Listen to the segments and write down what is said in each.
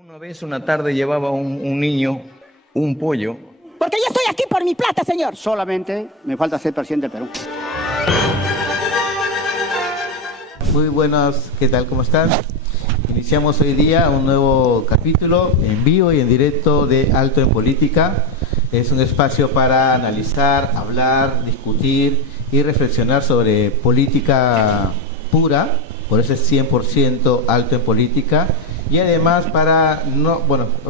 Una vez, una tarde, llevaba un niño un pollo. Porque yo estoy aquí por mi plata, señor. Solamente me falta ser presidente del Perú. Muy buenas, ¿qué tal? ¿Cómo están? Iniciamos hoy día un nuevo capítulo en vivo y en directo de Alto en Política. Es un espacio para analizar, hablar, discutir y reflexionar sobre política pura, por eso es 100% Alto en Política. Y además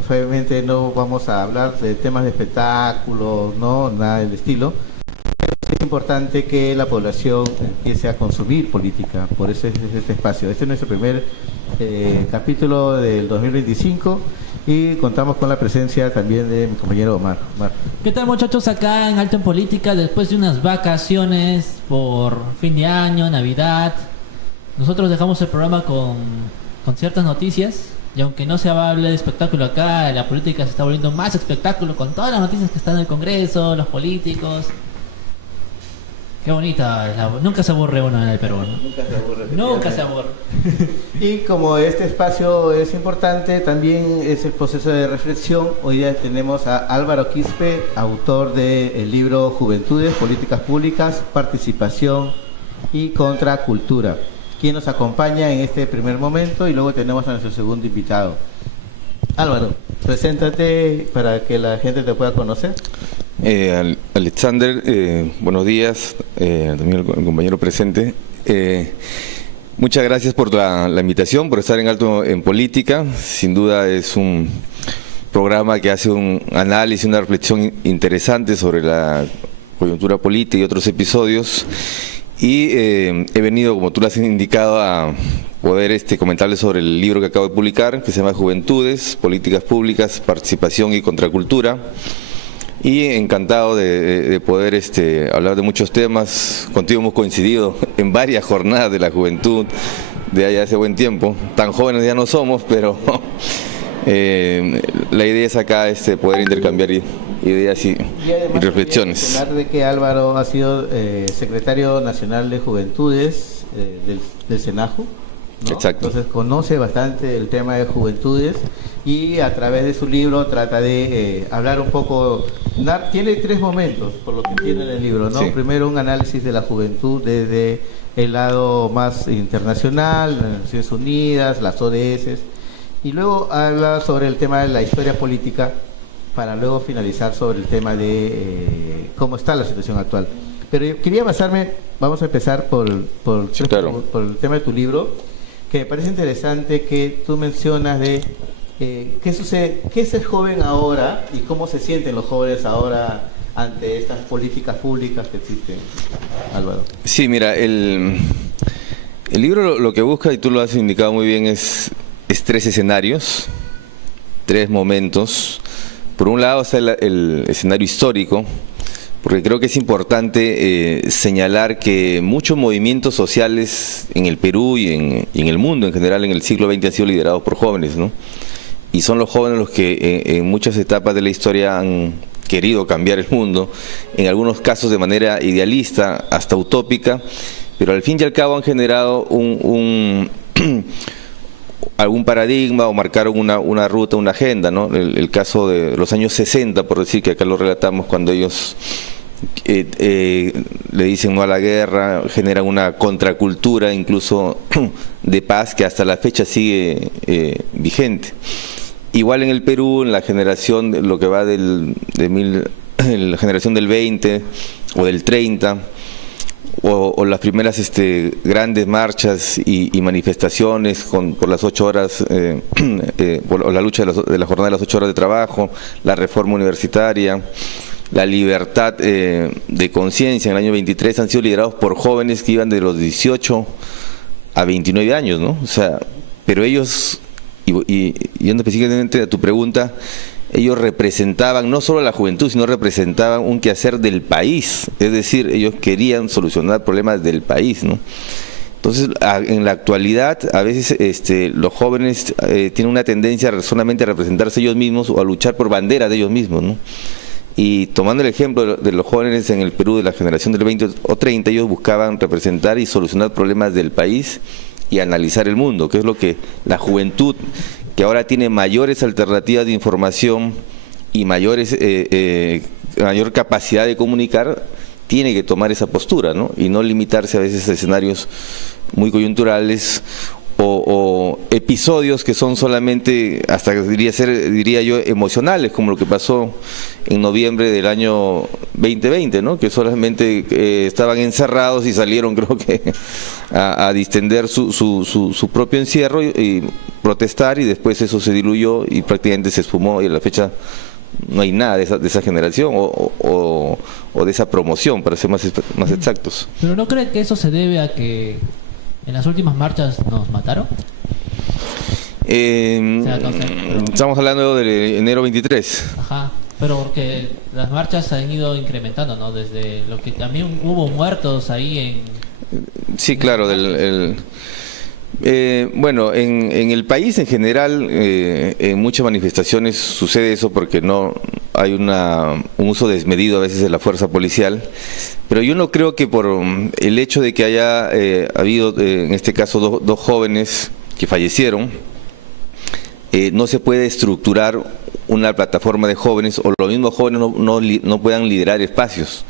obviamente no vamos a hablar de temas de espectáculos, no, nada del estilo. Es importante que la población empiece a consumir política, por eso es este espacio. Este es nuestro primer capítulo del 2025 y contamos con la presencia también de mi compañero Omar. ¿Qué tal, muchachos? Acá en Alto en Política, después de unas vacaciones por fin de año, Navidad, nosotros dejamos el programa con ciertas noticias, y aunque no se hable de espectáculo acá, la política se está volviendo más espectáculo con todas las noticias que están en el Congreso, los políticos. Qué bonita, nunca se aburre uno en el Perú, ¿no? Nunca se aburre. Y como este espacio es importante, también es el proceso de reflexión. Hoy día tenemos a Álvaro Quispe, autor del libro Juventudes, Políticas Públicas, Participación y Contracultura, quien nos acompaña en este primer momento, y luego tenemos a nuestro segundo invitado. Álvaro, preséntate para que la gente te pueda conocer. Alexander, buenos días, también el compañero presente. Muchas gracias por la invitación, por estar en Alto en Política. Sin duda es un programa que hace un análisis, una reflexión interesante sobre la coyuntura política y otros episodios. Y he venido, como tú lo has indicado, a poder comentarles sobre el libro que acabo de publicar, que se llama Juventudes, Políticas Públicas, Participación y Contracultura. Y encantado de poder hablar de muchos temas. Contigo hemos coincidido en varias jornadas de la juventud de allá hace buen tiempo. Tan jóvenes ya no somos, pero la idea es acá poder intercambiar ideas y reflexiones. Hablar de que Álvaro ha sido secretario nacional de Juventudes del SENAJU, ¿no? Exacto. Entonces conoce bastante el tema de juventudes y a través de su libro trata de hablar un poco. Tiene tres momentos, por lo que tiene en el libro, ¿no? Sí. Primero, un análisis de la juventud desde el lado más internacional, las Naciones Unidas, las ODS, y luego habla sobre el tema de la historia política, para luego finalizar sobre el tema de cómo está la situación actual. Pero yo quería vamos a empezar por el tema de tu libro, que me parece interesante que tú mencionas de qué sucede, qué es el joven ahora y cómo se sienten los jóvenes ahora ante estas políticas públicas que existen, Álvaro. Sí, mira, el libro lo que busca, y tú lo has indicado muy bien, es tres escenarios, tres momentos. Por un lado está el escenario histórico, porque creo que es importante señalar que muchos movimientos sociales en el Perú y en el mundo en general en el siglo XX han sido liderados por jóvenes, ¿no? Y son los jóvenes los que en muchas etapas de la historia han querido cambiar el mundo, en algunos casos de manera idealista, hasta utópica, pero al fin y al cabo han generado algún paradigma o marcaron una ruta, una agenda, ¿no? El caso de los años 60, por decir, que acá lo relatamos, cuando ellos le dicen no a la guerra, generan una contracultura incluso de paz que hasta la fecha sigue vigente. Igual en el Perú, en la generación, lo que va la generación del 20 o del 30, o las primeras grandes marchas y manifestaciones por las 8 horas, o la lucha de la jornada de las 8 horas de trabajo, la reforma universitaria, la libertad de conciencia en el año 23, han sido liderados por jóvenes que iban de los 18 a 29 años, ¿no? O sea, pero ellos, y yendo específicamente a tu pregunta, ellos representaban no solo a la juventud, sino representaban un quehacer del país, es decir, ellos querían solucionar problemas del país, ¿no? Entonces, en la actualidad, a veces los jóvenes tienen una tendencia solamente a representarse ellos mismos o a luchar por banderas de ellos mismos, ¿no? Y tomando el ejemplo de los jóvenes en el Perú de la generación del 20 o 30, ellos buscaban representar y solucionar problemas del país y analizar el mundo, que es lo que la juventud que ahora tiene mayores alternativas de información y mayor capacidad de comunicar, tiene que tomar esa postura, ¿no? Y no limitarse a veces a escenarios muy coyunturales o episodios que son solamente, hasta diría yo, emocionales, como lo que pasó en noviembre del año 2020, ¿no? Que solamente estaban encerrados y salieron, creo que, a distender su propio encierro y protestar, y después eso se diluyó y prácticamente se esfumó, y a la fecha no hay nada de esa generación o de esa promoción, para ser más exactos. ¿Pero no cree que eso se debe a que en las últimas marchas nos mataron? Estamos hablando de enero 23. Ajá, pero porque las marchas han ido incrementando, ¿no? Desde lo que también hubo muertos ahí en... Sí, claro, bueno, en el país en general, en muchas manifestaciones sucede eso porque no hay un uso desmedido a veces de la fuerza policial, pero yo no creo que por el hecho de que haya habido, en este caso, dos jóvenes que fallecieron, no se puede estructurar una plataforma de jóvenes o los mismos jóvenes no puedan liderar espacios.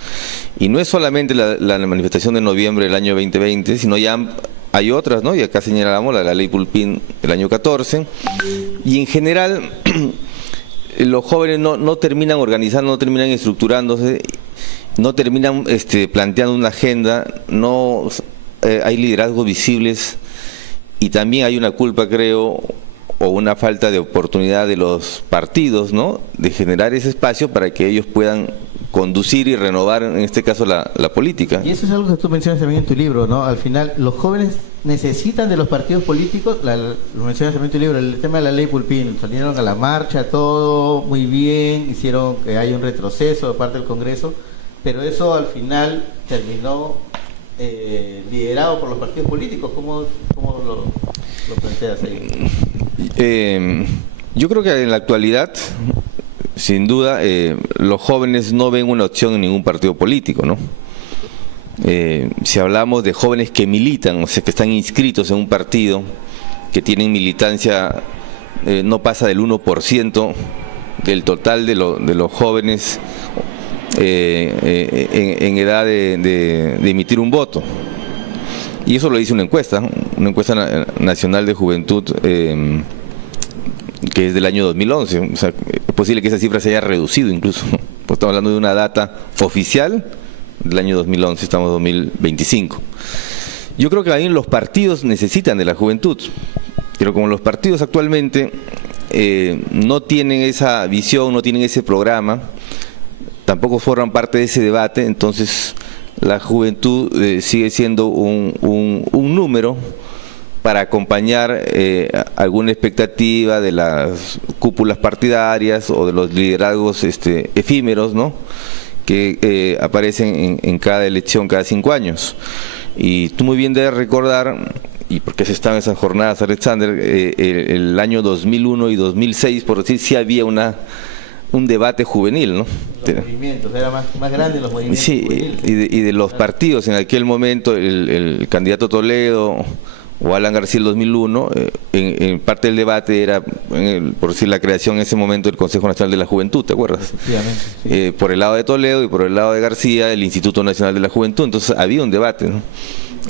Y no es solamente la manifestación de noviembre del año 2020, sino ya hay otras, ¿no? Y acá señalamos la ley Pulpín del año 14. Y en general, los jóvenes no terminan organizando, no terminan estructurándose, no terminan planteando una agenda, no hay liderazgos visibles, y también hay una culpa, creo, o una falta de oportunidad de los partidos, ¿no? De generar ese espacio para que ellos puedan conducir y renovar, en este caso, la política. Y eso es algo que tú mencionas también en tu libro, ¿no? Al final, los jóvenes necesitan de los partidos políticos, lo mencionas también en tu libro, el tema de la ley Pulpín, salieron a la marcha, todo muy bien, hicieron que haya un retroceso de parte del Congreso, pero eso al final terminó liderado por los partidos políticos. ¿Cómo lo planteas ahí? Yo creo que en la actualidad, sin duda, los jóvenes no ven una opción en ningún partido político, ¿no? Si hablamos de jóvenes que militan, o sea, que están inscritos en un partido, que tienen militancia, no pasa del 1% del total de los jóvenes en edad de emitir un voto. Y eso lo dice una encuesta nacional de juventud, que es del año 2011. O sea, es posible que esa cifra se haya reducido incluso, ¿no? Pues estamos hablando de una data oficial del año 2011, estamos en 2025. Yo creo que también los partidos necesitan de la juventud, pero como los partidos actualmente no tienen esa visión, no tienen ese programa, tampoco forman parte de ese debate, entonces la juventud sigue siendo un número para acompañar alguna expectativa de las cúpulas partidarias o de los liderazgos efímeros, ¿no? Que aparecen en cada elección cada 5 años. Y tú muy bien debes recordar, y porque se estaban esas jornadas, Alexander, el año 2001 y 2006, por decir, sí había un debate juvenil, ¿no? Los movimientos, era más grande los movimientos. Sí, y de los partidos. En aquel momento, el candidato Toledo o Alan García el 2001, en parte del debate era, por decir, la creación en ese momento del Consejo Nacional de la Juventud, ¿te acuerdas? Efectivamente, sí. Por el lado de Toledo y por el lado de García, el Instituto Nacional de la Juventud. Entonces había un debate, ¿no?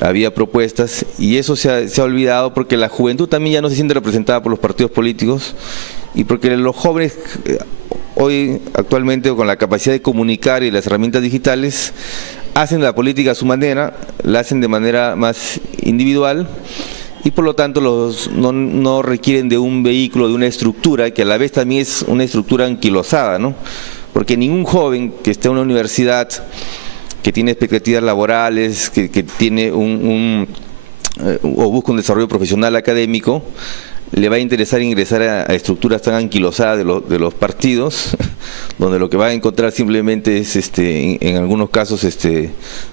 Había propuestas, y eso se ha olvidado porque la juventud también ya no se siente representada por los partidos políticos, y porque los jóvenes hoy, actualmente, con la capacidad de comunicar y las herramientas digitales, hacen la política a su manera, la hacen de manera más individual, y por lo tanto no requieren de un vehículo, de una estructura, que a la vez también es una estructura anquilosada, ¿no? Porque ningún joven que esté en una universidad, que tiene expectativas laborales, que tiene o busca un desarrollo profesional académico, le va a interesar ingresar a estructuras tan anquilosadas de los partidos, donde lo que va a encontrar simplemente es, en algunos casos,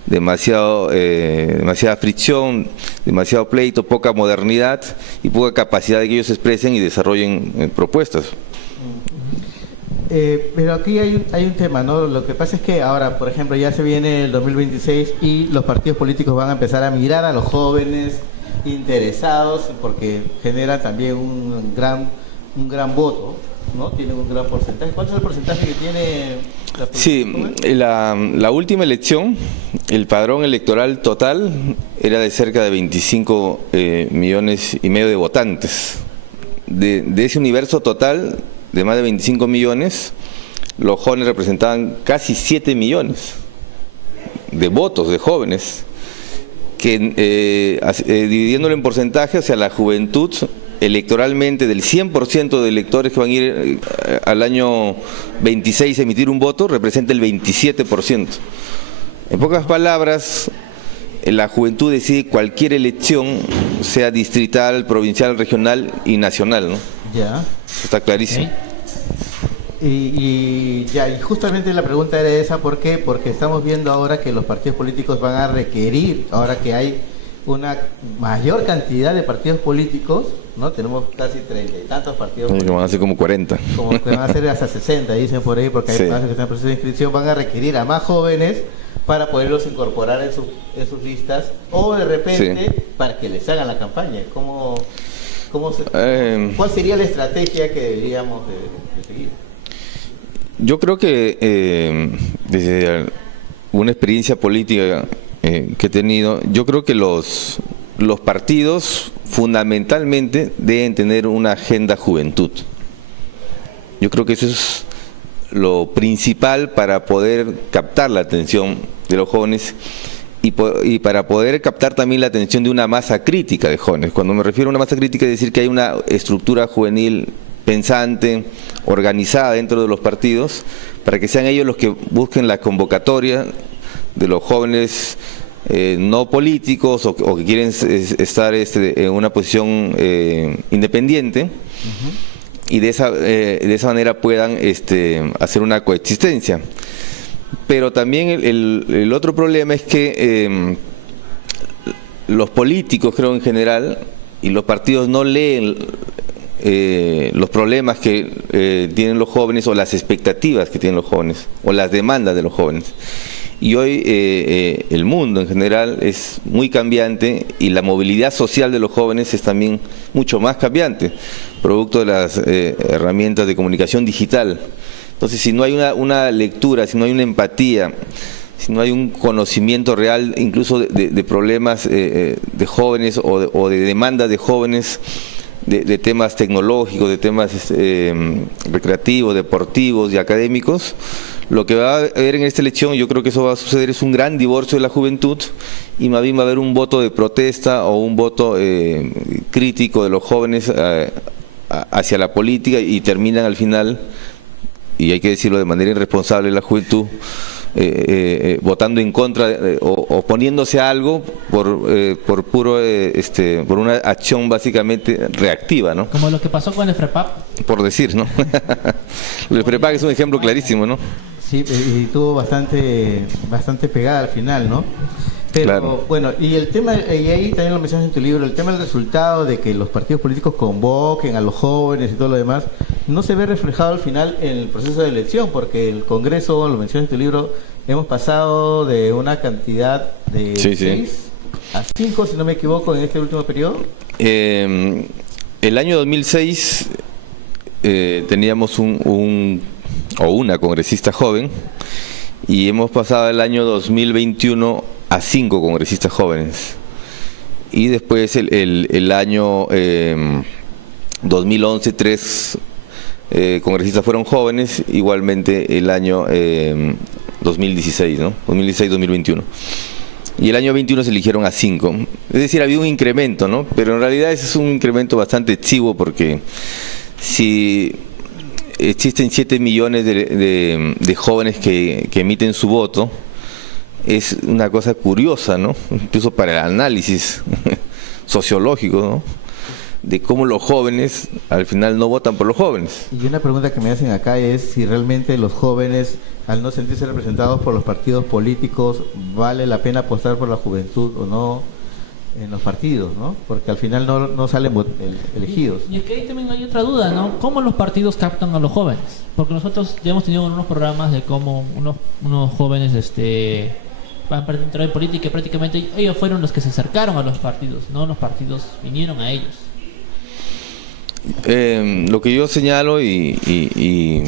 demasiada fricción, demasiado pleito, poca modernidad y poca capacidad de que ellos expresen y desarrollen propuestas. Pero aquí hay un tema, ¿no? Lo que pasa es que ahora, por ejemplo, ya se viene el 2026 y los partidos políticos van a empezar a mirar a los jóvenes interesados, porque genera también un gran un gran voto, ¿no? Tienen un gran porcentaje. ¿Cuál es el porcentaje que tiene la Sí, la última elección, el padrón electoral total era de cerca de 25 millones y medio de votantes. De ese universo total de más de 25 millones, los jóvenes representaban casi 7 millones de votos de jóvenes, que dividiéndolo en porcentaje, o sea, la juventud electoralmente del 100% de electores que van a ir al año 26 a emitir un voto, representa el 27%. En pocas palabras, la juventud decide cualquier elección, sea distrital, provincial, regional y nacional, ¿no? Ya. Está clarísimo. Y justamente la pregunta era esa, ¿por qué? Porque estamos viendo ahora que los partidos políticos van a requerir, ahora que hay una mayor cantidad de partidos políticos, ¿no? Tenemos casi 30 y tantos partidos políticos. Van a ser como 40. Como que van a ser hasta 60, dicen por ahí, porque hay Sí. más que están en proceso de inscripción, van a requerir a más jóvenes para poderlos incorporar en sus listas, o de repente para que les hagan la campaña. ¿Cuál sería la estrategia que deberíamos de seguir? Yo creo que desde una experiencia política que he tenido, yo creo que los partidos fundamentalmente deben tener una agenda juventud. Yo creo que eso es lo principal para poder captar la atención de los jóvenes y para poder captar también la atención de una masa crítica de jóvenes. Cuando me refiero a una masa crítica, es decir que hay una estructura juvenil pensante, organizada dentro de los partidos, para que sean ellos los que busquen la convocatoria de los jóvenes no políticos o que quieren estar en una posición independiente, y de esa manera puedan hacer una coexistencia. Pero también el otro problema es que los políticos, creo en general, y los partidos no leen los problemas que tienen los jóvenes, o las expectativas que tienen los jóvenes, o las demandas de los jóvenes. Y hoy el mundo en general es muy cambiante, y la movilidad social de los jóvenes es también mucho más cambiante, producto de las herramientas de comunicación digital. Entonces, si no hay una lectura, si no hay una empatía, si no hay un conocimiento real incluso de problemas de jóvenes o de demandas de jóvenes, de temas tecnológicos, de temas recreativos, deportivos y académicos, lo que va a haber en esta elección, yo creo que eso va a suceder, es un gran divorcio de la juventud, y más bien va a haber un voto de protesta o un voto crítico de los jóvenes hacia la política, y terminan al final, y hay que decirlo de manera irresponsable, la juventud votando en contra o oponiéndose a algo por puro por una acción básicamente reactiva, ¿no? Como lo que pasó con el FREPAP. Por decir, ¿no? El FREPAP es un ejemplo clarísimo, ¿no? Sí, y tuvo bastante pegada al final, ¿no? Pero Claro. bueno, y el tema, y ahí también lo mencionas en tu libro, el tema del resultado de que los partidos políticos convoquen a los jóvenes y todo lo demás, no se ve reflejado al final en el proceso de elección, porque el Congreso, lo mencionas en tu libro, hemos pasado de una cantidad de 6 a 5, si no me equivoco, en este último periodo. El año 2006 teníamos una congresista joven, y hemos pasado el año 2021 a 5 congresistas jóvenes, y después el año 2011 3 congresistas fueron jóvenes, igualmente el año 2016, ¿no? 2016-2021. Y el año 21 se eligieron a 5. Es decir, había un incremento, ¿no? Pero en realidad ese es un incremento bastante exiguo, porque si existen 7 millones de jóvenes que emiten su voto, es una cosa curiosa, ¿no? Incluso para el análisis sociológico, ¿no? De cómo los jóvenes al final no votan por los jóvenes. Y una pregunta que me hacen acá es si realmente los jóvenes, al no sentirse representados por los partidos políticos, vale la pena apostar por la juventud o no en los partidos, ¿no? Porque al final no salen elegidos. Y es que ahí también hay otra duda, ¿no? ¿Cómo los partidos captan a los jóvenes? Porque nosotros ya hemos tenido unos programas de cómo unos jóvenes van a entrar en política, y prácticamente ellos fueron los que se acercaron a los partidos, no los partidos vinieron a ellos. Lo que yo señalo y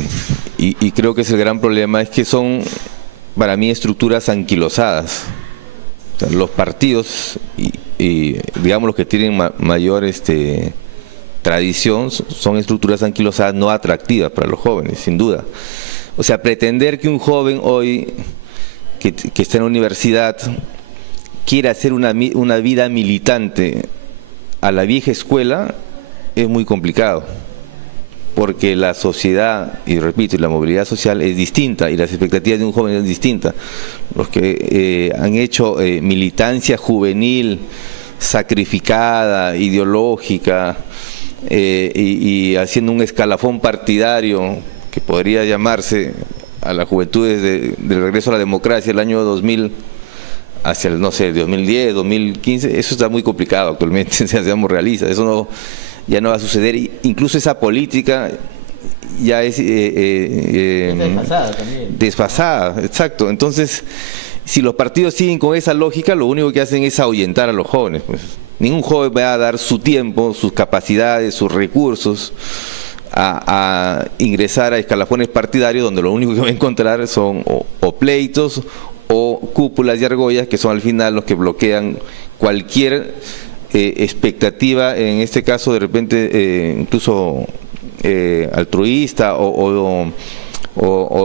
creo que es el gran problema es que son, para mí, estructuras anquilosadas. O sea, los partidos y digamos los que tienen mayor tradición son estructuras anquilosadas no atractivas para los jóvenes, sin duda. O sea, pretender que un joven hoy que está en la universidad quiera hacer una vida militante a la vieja escuela es muy complicado, porque la sociedad, y repito, la movilidad social es distinta y las expectativas de un joven es distinta. Los que han hecho militancia juvenil sacrificada, ideológica, y haciendo un escalafón partidario que podría llamarse a la juventud desde del regreso a la democracia el año 2000 hacia el, no sé, 2010, 2015, eso está muy complicado actualmente, seamos realistas, eso ya no va a suceder. Incluso esa política ya es desfasada también. Desfasada, exacto. Entonces, si los partidos siguen con esa lógica, lo único que hacen es ahuyentar a los jóvenes. Pues ningún joven va a dar su tiempo, sus capacidades, sus recursos a ingresar a escalafones partidarios donde lo único que va a encontrar son o pleitos o cúpulas y argollas, que son al final los que bloquean cualquier expectativa, en este caso de repente incluso altruista o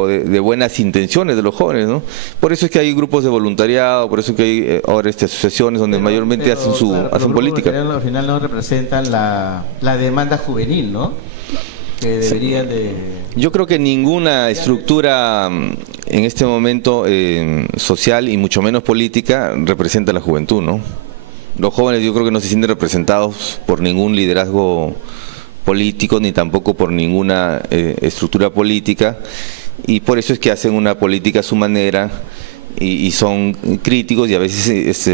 de buenas intenciones de los jóvenes, ¿no? Por eso es que hay grupos de voluntariado, por eso es que hay ahora asociaciones donde mayormente hacen política. Al final no representan la demanda juvenil, ¿no? Que deberían de... Yo creo que ninguna estructura en este momento social y mucho menos política representa a la juventud, ¿no? Los jóvenes yo creo que no se sienten representados por ningún liderazgo político ni tampoco por ninguna estructura política, y por eso es que hacen una política a su manera y son críticos y a veces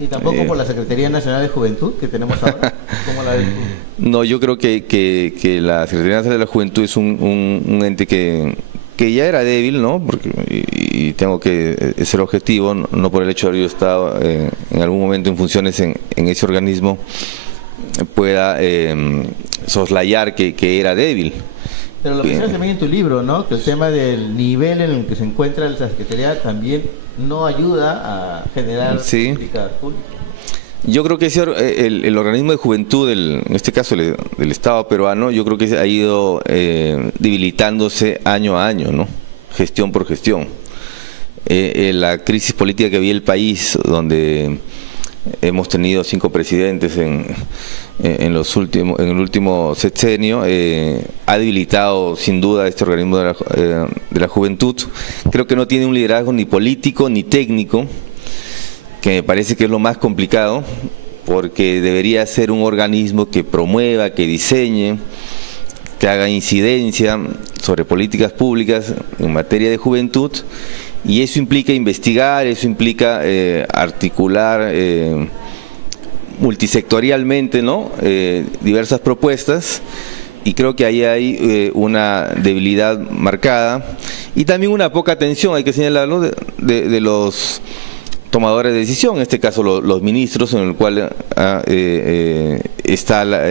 y tampoco por la Secretaría Nacional de Juventud que tenemos ahora. ¿Cómo la ves tú? No, yo creo que la Secretaría Nacional de la Juventud es un ente que ya era débil, ¿no? Porque, y tengo que ser objetivo, no por el hecho de haber yo estado en algún momento en funciones en ese organismo, pueda soslayar que era débil. Pero lo que mencionas también en tu libro, ¿no? Que el tema del nivel en el que se encuentra la Secretaría también no ayuda a generar política pública. Yo creo que el organismo de juventud, en este caso del Estado peruano, yo creo que ha ido debilitándose año a año, ¿no? Gestión por gestión. La crisis política que había el país, donde hemos tenido 5 presidentes en el último sexenio, ha debilitado sin duda este organismo de la juventud. Creo que no tiene un liderazgo ni político ni técnico, que me parece que es lo más complicado, porque debería ser un organismo que promueva, que diseñe, que haga incidencia sobre políticas públicas en materia de juventud, y eso implica investigar, eso implica articular multisectorialmente, ¿no? Diversas propuestas, y creo que ahí hay una debilidad marcada y también una poca atención, hay que señalarlo, de los tomadores de decisión, en este caso los ministros, en el cual está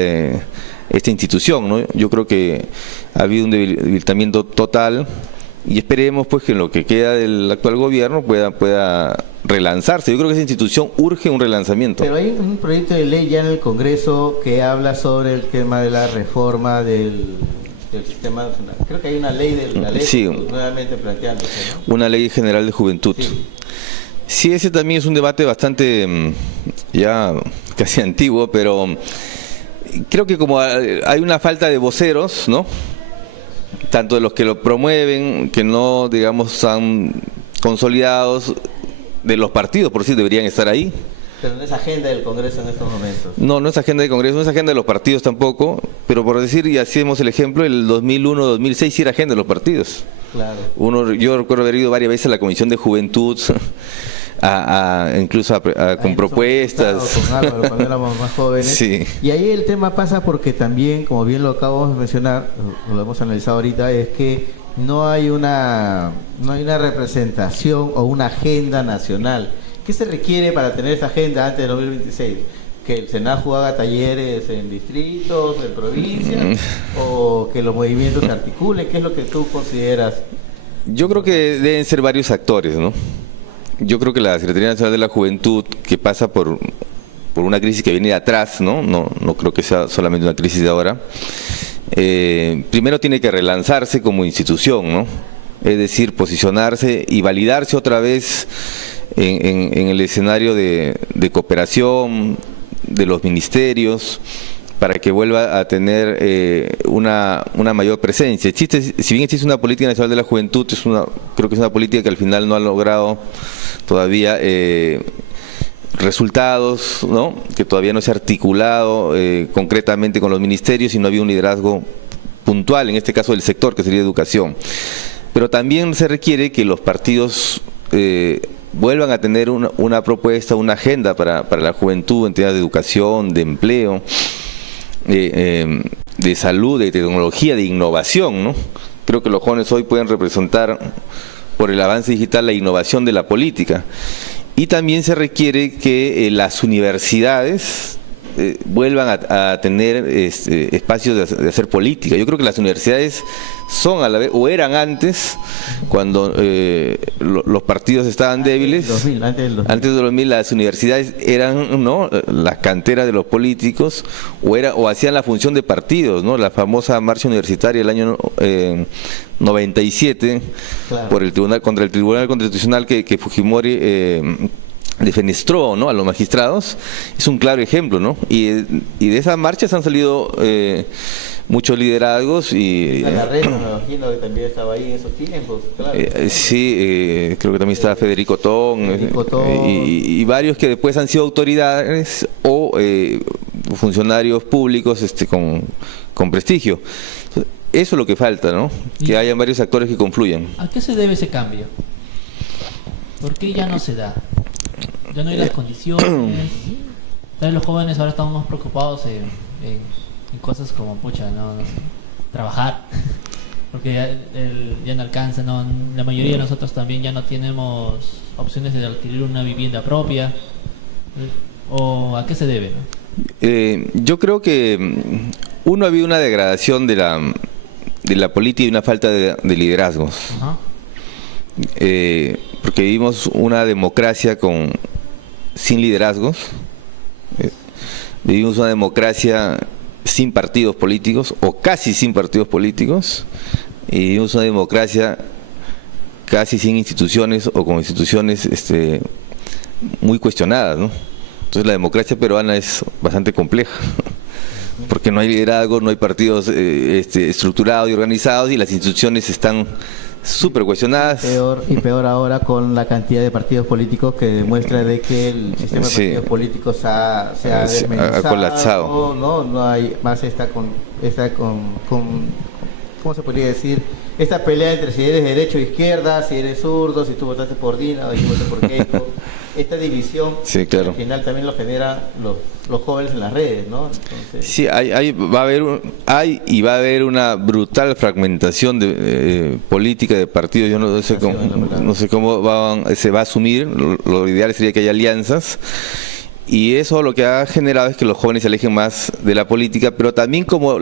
esta institución, ¿no? Yo creo que ha habido un debilitamiento total, y esperemos pues que en lo que queda del actual gobierno pueda relanzarse. Yo creo que esa institución urge un relanzamiento. Pero hay un proyecto de ley ya en el Congreso que habla sobre el tema de la reforma del sistema nacional. Creo que hay una ley sí, nuevamente planteándose, ¿no? Una ley general de juventud. Sí, ese también es un debate bastante ya casi antiguo, pero creo que como hay una falta de voceros, ¿no? Tanto de los que lo promueven, que no, digamos, están consolidados, de los partidos, por si deberían estar ahí. Pero no es agenda del Congreso en estos momentos. No es agenda del Congreso, no es agenda de los partidos tampoco, pero por decir, y hacemos el ejemplo, el 2001-2006 sí era agenda de los partidos. Claro. Yo recuerdo haber ido varias veces a la Comisión de Juventud, incluso con propuestas. Con Álvaro, cuando éramos más jóvenes. Sí. Y ahí el tema pasa porque también, como bien lo acabamos de mencionar, lo hemos analizado ahorita, es que no hay una representación o una agenda nacional. ¿Qué se requiere para tener esa agenda antes del 2026? que el Senajú haga talleres en distritos, en provincias, o que los movimientos se articulen? ¿Qué es lo que tú consideras? Yo creo que deben ser varios actores, ¿no? Yo creo que la Secretaría Nacional de la Juventud, que pasa por una crisis que viene de atrás, no creo que sea solamente una crisis de ahora, primero tiene que relanzarse como institución, ¿no? Es decir, posicionarse y validarse otra vez en el escenario de cooperación de los ministerios, para que vuelva a tener una mayor presencia. Si bien existe una política nacional de la juventud, creo que es una política que al final no ha logrado todavía resultados, ¿no? Que todavía no se ha articulado concretamente con los ministerios y no había un liderazgo puntual, en este caso del sector, que sería educación. Pero también se requiere que los partidos vuelvan a tener una propuesta, una agenda para la juventud en temas de educación, de empleo, de salud, de tecnología, de innovación, ¿no? Creo que los jóvenes hoy pueden representar, por el avance digital, la innovación de la política. Y también se requiere que las universidades vuelvan a tener espacios de hacer política. Yo creo que las universidades son a la vez, o eran antes, cuando los partidos estaban débiles, antes del 2000 las universidades eran, ¿no?, las canteras de los políticos, o hacían la función de partidos, ¿no? La famosa marcha universitaria del año 97, claro, contra el Tribunal Constitucional que Fujimori defenestró, ¿no?, a los magistrados, es un claro ejemplo, ¿no? Y de esas marchas han salido muchos liderazgos y Garrero, me imagino que también estaba ahí en esos tiempos, claro. Sí, creo que también estaba Federico Tong, y varios que después han sido autoridades o funcionarios públicos con prestigio. Eso es lo que falta, ¿no? Que hayan varios actores que confluyan. ¿A qué se debe ese cambio? ¿Por qué ya no se da? Ya no hay las condiciones. Tal vez los jóvenes ahora estamos más preocupados en cosas como, no sé, trabajar, porque ya no alcanza, ¿no? La mayoría de nosotros también ya no tenemos opciones de adquirir una vivienda propia. ¿O a qué se debe, no? Yo creo que ha habido una degradación de la política y una falta de liderazgos. Ajá. Porque vivimos una democracia sin liderazgos, vivimos una democracia sin partidos políticos, o casi sin partidos políticos, y vivimos una democracia casi sin instituciones, o con instituciones muy cuestionadas, ¿no? Entonces la democracia peruana es bastante compleja, porque no hay liderazgo, no hay partidos estructurados y organizados, y las instituciones están súper cuestionadas. Y peor ahora con la cantidad de partidos políticos, que demuestra de que el sistema de partidos políticos se ha desmenuzado, ha colapsado. No hay más ¿cómo se podría decir? Esta pelea entre si eres derecho o izquierda, si eres zurdo, si tú votaste por Dina o si votaste por Keiko. Esta división, sí, claro, al final también lo generan los jóvenes en las redes, ¿no? Entonces, sí, va a haber una brutal fragmentación de política de partidos. Yo no sé cómo se va a asumir. Lo ideal sería que haya alianzas. Y eso lo que ha generado es que los jóvenes se alejen más de la política, pero también como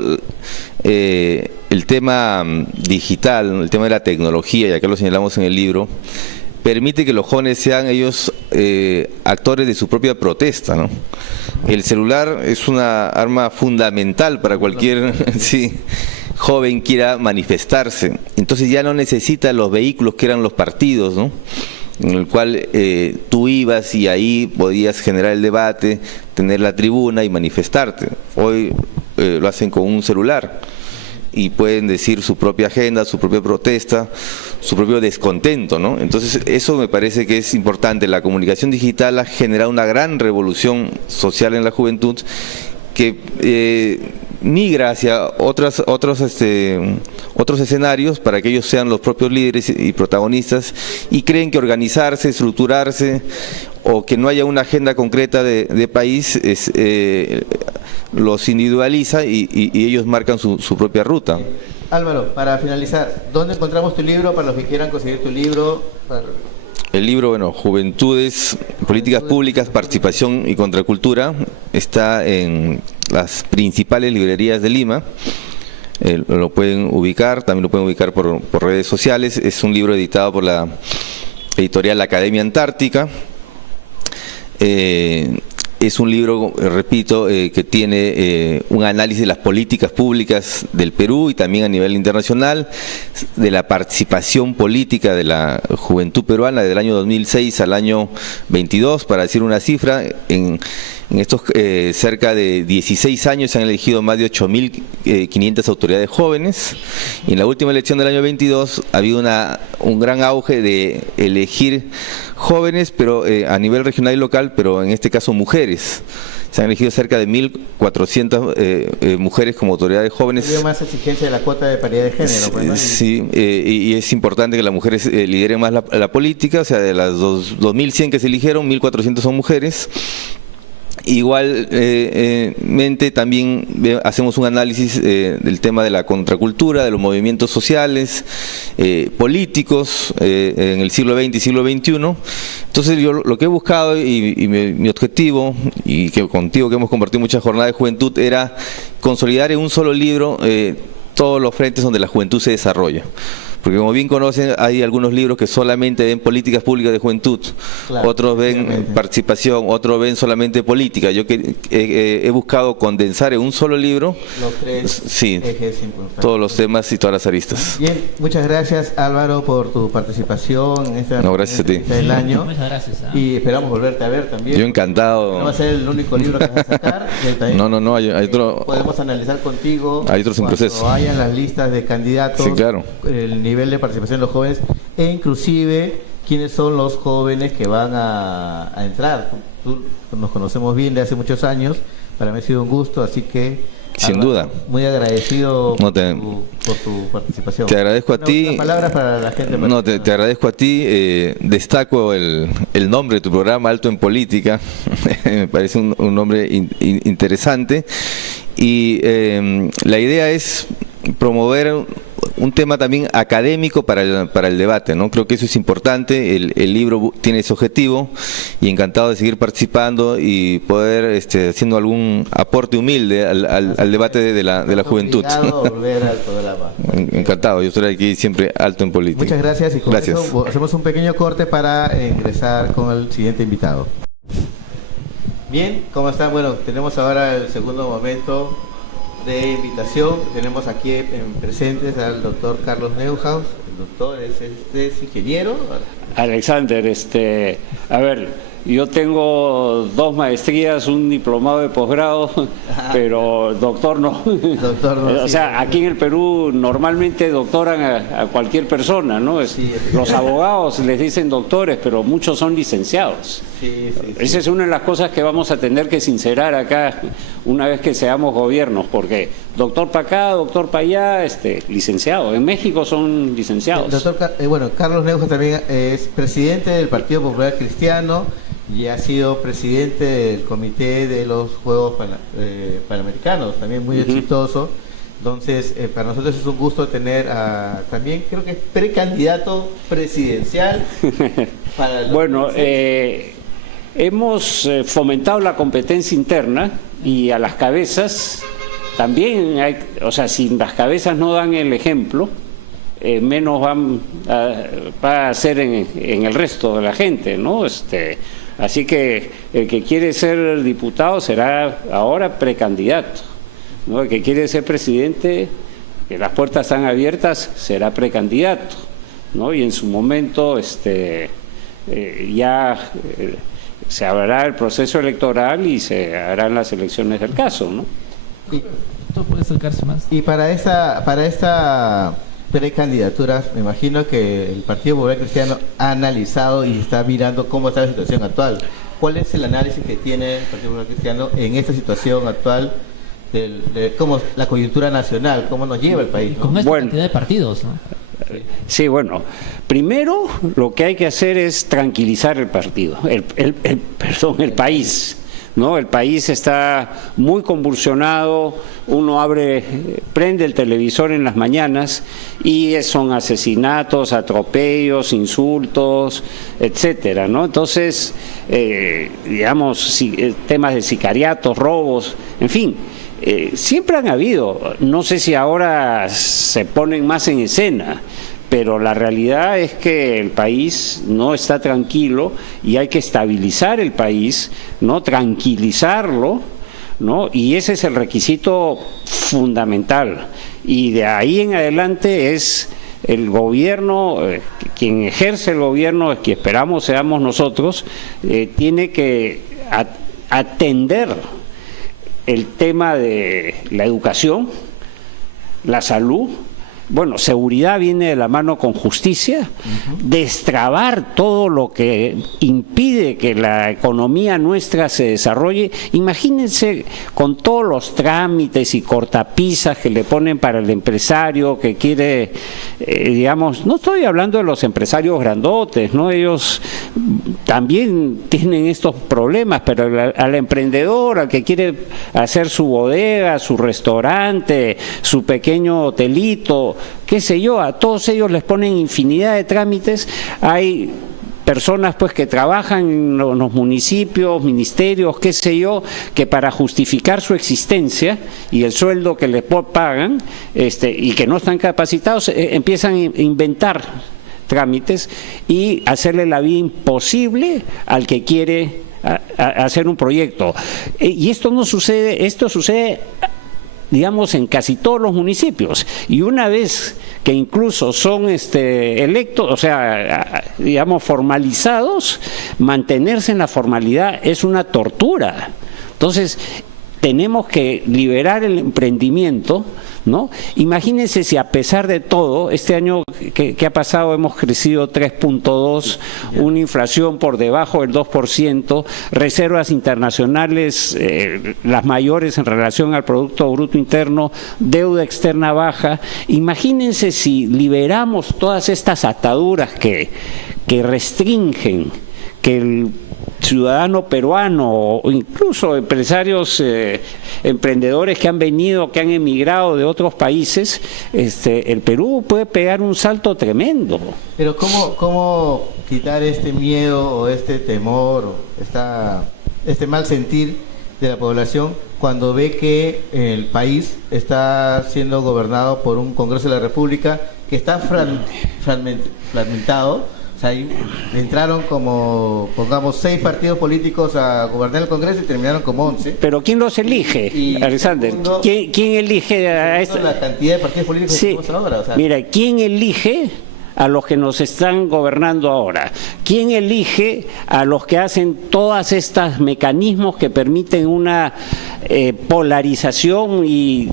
el tema digital, el tema de la tecnología, y acá lo señalamos en el libro, permite que los jóvenes sean ellos actores de su propia protesta, ¿no? El celular es una arma fundamental para cualquier joven quiera manifestarse. Entonces ya no necesita los vehículos que eran los partidos, ¿no?, en el cual tú ibas y ahí podías generar el debate, tener la tribuna y manifestarte. Hoy lo hacen con un celular y pueden decir su propia agenda, su propia protesta, su propio descontento, ¿no? Entonces eso me parece que es importante. La comunicación digital ha generado una gran revolución social en la juventud que migra hacia otros escenarios para que ellos sean los propios líderes y protagonistas, y creen que organizarse, estructurarse, o que no haya una agenda concreta de país los individualiza y ellos marcan su propia ruta. Álvaro, para finalizar, ¿dónde encontramos tu libro para los que quieran conseguir tu libro? El libro, bueno, Juventudes, Políticas Públicas, Participación y Contracultura, está en las principales librerías de Lima. Lo pueden ubicar, también lo pueden ubicar por redes sociales. Es un libro editado por la editorial La Academia Antártica. Es un libro, repito, que tiene un análisis de las políticas públicas del Perú y también a nivel internacional, de la participación política de la juventud peruana desde el año 2006 al año 22, para decir una cifra. En estos cerca de 16 años se han elegido más de 8.500 autoridades jóvenes, y en la última elección del año 22 ha habido un gran auge de elegir jóvenes, pero a nivel regional y local, pero en este caso mujeres. Se han elegido cerca de 1.400 mujeres como autoridades jóvenes. Hay más exigencia de la cuota de paridad de género. Pues, ¿no? Sí, y es importante que las mujeres lideren más la política. O sea, de las 2.100 que se eligieron, 1.400 son mujeres. Igualmente también hacemos un análisis del tema de la contracultura, de los movimientos sociales, políticos en el siglo XX y siglo XXI. Entonces yo lo que he buscado y mi objetivo, y que contigo que hemos compartido muchas jornadas de juventud, era consolidar en un solo libro todos los frentes donde la juventud se desarrolla. Porque como bien conocen, hay algunos libros que solamente ven políticas públicas de juventud, claro, otros ven participación, otros ven solamente política. Yo he buscado condensar en un solo libro los tres ejes importantes, todos los temas y todas las aristas. Bien, muchas gracias, Álvaro, por tu participación en esta gracias a ti. Del año. Muchas gracias. Y esperamos volverte a ver también. Yo encantado. No va a ser el único libro que vas a sacar. No, hay otro. Podemos analizar contigo. Hay otros en proceso. Cuando hayan las listas de candidatos. Sí, claro. El nivel de participación de los jóvenes e inclusive quiénes son los jóvenes que van a entrar. Tú nos conocemos bien de hace muchos años, para mí ha sido un gusto, así que sin duda muy agradecido por tu participación. Te agradezco a ti. Palabras para la gente. Te agradezco a ti. Destaco el nombre de tu programa, Alto en Política. Me parece un nombre interesante, y la idea es promover un tema también académico para el debate, ¿no? Creo que eso es importante. El libro tiene ese objetivo, y encantado de seguir participando y poder haciendo algún aporte humilde al debate de la juventud. Encantado, yo estoy aquí siempre Alto en Política. Muchas gracias, y con eso hacemos un pequeño corte para ingresar con el siguiente invitado. Bien, ¿cómo están? Bueno, tenemos ahora el segundo momento de invitación. Tenemos aquí presentes al doctor Carlos Neuhaus. El doctor es ingeniero. Alexander, a ver, yo tengo 2 maestrías, un diplomado de posgrado, pero doctor no. Doctor no. O sea, aquí en el Perú normalmente doctoran a cualquier persona, ¿no? Los abogados les dicen doctores, pero muchos son licenciados. Esa es una de las cosas que vamos a tener que sincerar acá una vez que seamos gobiernos, porque doctor para acá, doctor para allá, licenciado. En México son licenciados. Doctor, Carlos Neuhaus también es presidente del Partido Popular Cristiano y ha sido presidente del Comité de los Juegos Panamericanos, también muy exitoso. Entonces, para nosotros es un gusto tener también, creo que es precandidato presidencial. Bueno, hemos fomentado la competencia interna, y a las cabezas también o sea, si las cabezas no dan el ejemplo, menos va a ser en el resto de la gente, ¿no? Así que el que quiere ser diputado será ahora precandidato, ¿no? El que quiere ser presidente, que las puertas están abiertas, será precandidato, ¿no? Y en su momento ya se abrirá el proceso electoral y se harán las elecciones del caso, ¿no? Esto puede acercarse más. Y para esta precandidaturas, me imagino que el Partido Popular Cristiano ha analizado y está mirando cómo está la situación actual. ¿Cuál es el análisis que tiene el Partido Popular Cristiano en esta situación actual de cómo la coyuntura nacional, cómo nos lleva el país, ¿no? Con esta cantidad de partidos, ¿no? Sí, bueno, primero lo que hay que hacer es tranquilizar el partido, el país, ¿no? El país está muy convulsionado, uno prende el televisor en las mañanas y son asesinatos, atropellos, insultos, etcétera, ¿no? Entonces, digamos, temas de sicariatos, robos, en fin, siempre han habido, no sé si ahora se ponen más en escena, pero la realidad es que el país no está tranquilo y hay que estabilizar el país, ¿no? Tranquilizarlo, ¿no? Y ese es el requisito fundamental. Y de ahí en adelante es el gobierno, quien ejerce el gobierno, que esperamos seamos nosotros, tiene que atender el tema de la educación, la salud. Bueno, seguridad viene de la mano con justicia, destrabar todo lo que impide que la economía nuestra se desarrolle. Imagínense con todos los trámites y cortapisas que le ponen para el empresario que quiere, digamos, no estoy hablando de los empresarios grandotes, ¿no? Ellos también tienen estos problemas, pero al emprendedor, al que quiere hacer su bodega, su restaurante, su pequeño hotelito, qué sé yo, a todos ellos les ponen infinidad de trámites. Hay personas pues que trabajan en los municipios, ministerios, qué sé yo, que para justificar su existencia y el sueldo que les pagan, y que no están capacitados, empiezan a inventar trámites y hacerle la vida imposible al que quiere hacer un proyecto. Y esto sucede digamos, en casi todos los municipios, y una vez que incluso son electos, o sea, digamos, formalizados, mantenerse en la formalidad es una tortura. Entonces, tenemos que liberar el emprendimiento, ¿no? Imagínense si a pesar de todo, este año que ha pasado hemos crecido 3.2, una inflación por debajo del 2%, reservas internacionales las mayores en relación al Producto Bruto Interno, deuda externa baja. Imagínense si liberamos todas estas ataduras que restringen que el ciudadano peruano o incluso empresarios, emprendedores que han venido, que han emigrado de otros países, el Perú puede pegar un salto tremendo. Pero ¿cómo quitar este miedo o este temor, o este mal sentir de la población cuando ve que el país está siendo gobernado por un Congreso de la República que está fragmentado? O sea, ahí entraron como, pongamos, 6 partidos políticos a gobernar el Congreso y terminaron como 11. ¿Pero quién los elige, Alexander? Segundo, ¿Quién elige a esto? La cantidad de partidos políticos que tenemos ahora. O sea, mira, ¿quién elige a los que nos están gobernando ahora? ¿Quién elige a los que hacen todos estos mecanismos que permiten una polarización y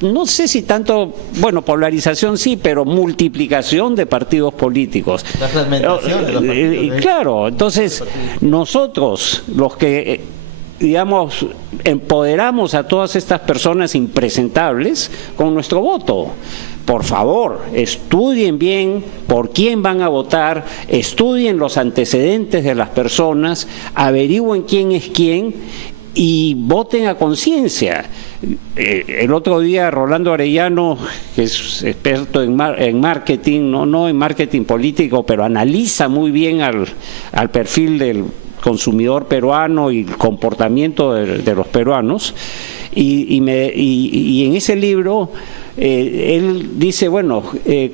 no sé si tanto, bueno, polarización sí, pero multiplicación de partidos políticos? La fragmentación de los partidos. Claro, entonces nosotros, los que digamos, empoderamos a todas estas personas impresentables con nuestro voto. Por favor, estudien bien por quién van a votar, estudien los antecedentes de las personas, averigüen quién es quién y voten a conciencia. El otro día Rolando Arellano, que es experto en marketing, no en marketing político, pero analiza muy bien al perfil del consumidor peruano y el comportamiento de los peruanos, y en ese libro él dice, bueno,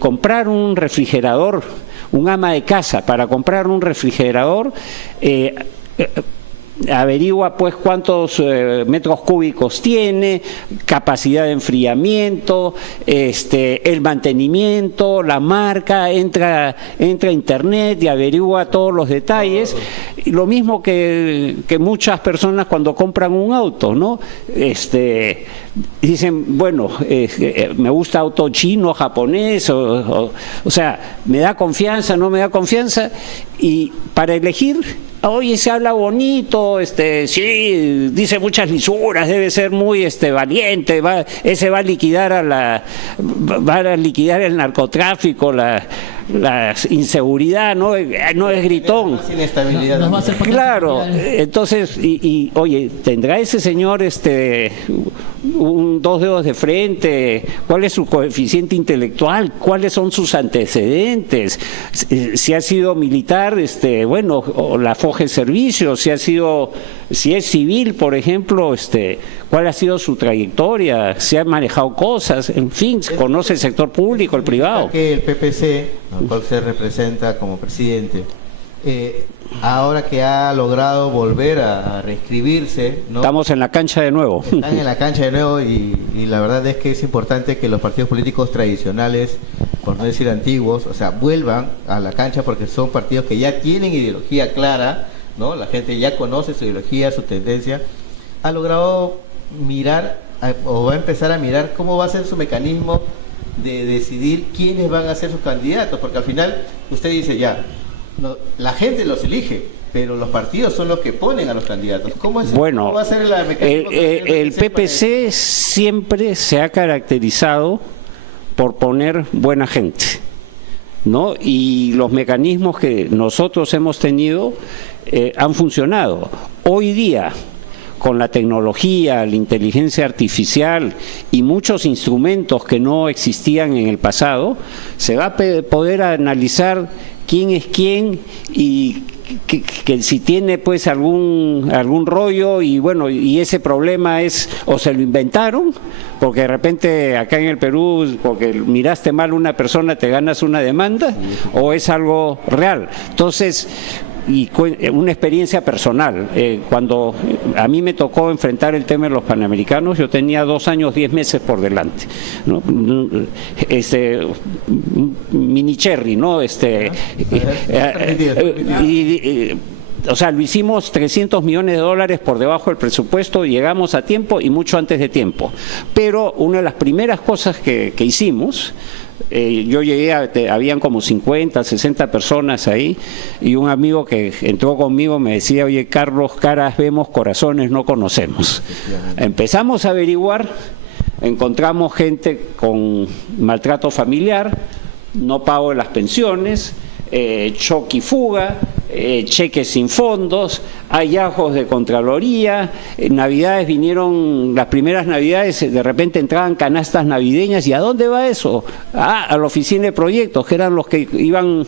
comprar un refrigerador, un ama de casa para comprar un refrigerador, averigua pues cuántos metros cúbicos tiene, capacidad de enfriamiento, el mantenimiento, la marca, entra a internet y averigua todos los detalles. Y lo mismo que muchas personas cuando compran un auto, ¿no? Dicen, bueno, me gusta auto chino, japonés, o sea, me da confianza, no me da confianza, y para elegir oye, se habla bonito, sí, dice muchas lisuras, debe ser muy valiente, ese va a liquidar el narcotráfico, la inseguridad, no es gritón. Nos va a hacer Claro, entonces, oye, ¿tendrá ese señor dos dedos de frente? ¿Cuál es su coeficiente intelectual? ¿Cuáles son sus antecedentes? Si ha sido militar, bueno, o la foja de servicio, si es civil, por ejemplo, ¿cuál ha sido su trayectoria? ¿Se ha manejado cosas? En fin, conoce el sector público, el privado. Que el PPC, al cual se representa como presidente, ahora que ha logrado volver a reescribirse, ¿no? Estamos en la cancha de nuevo. Están en la cancha de nuevo y la verdad es que es importante que los partidos políticos tradicionales, por no decir antiguos, o sea, vuelvan a la cancha porque son partidos que ya tienen ideología clara, ¿no? La gente ya conoce su ideología, su tendencia. Ha logrado mirar o va a empezar a mirar cómo va a ser su mecanismo de decidir quiénes van a ser sus candidatos, porque al final usted dice ya, no, la gente los elige, pero los partidos son los que ponen a los candidatos. ¿Cómo va a ser el mecanismo? El PPC siempre se ha caracterizado por poner buena gente, ¿no? Y los mecanismos que nosotros hemos tenido han funcionado. Hoy día, con la tecnología, la inteligencia artificial y muchos instrumentos que no existían en el pasado, se va a poder analizar quién es quién y que si tiene pues algún rollo y bueno, y ese problema es o se lo inventaron, porque de repente acá en el Perú, porque miraste mal a una persona te ganas una demanda, o es algo real. Entonces, y una experiencia personal, cuando a mí me tocó enfrentar el tema de los Panamericanos, yo tenía 2 años 10 meses por delante, ¿no? Mini cherry, ¿no? O sea, lo hicimos $300 millones por debajo del presupuesto, llegamos a tiempo y mucho antes de tiempo, pero una de las primeras cosas que hicimos, yo llegué, habían como 50, 60 personas ahí, y un amigo que entró conmigo me decía, oye Carlos, caras vemos, corazones no conocemos. Empezamos a averiguar, encontramos gente con maltrato familiar, no pago de las pensiones, choque y fuga, cheques sin fondos, hallazgos de Contraloría, Navidades vinieron, las primeras Navidades de repente entraban canastas navideñas, ¿y a dónde va eso? A la oficina de proyectos, que eran los que iban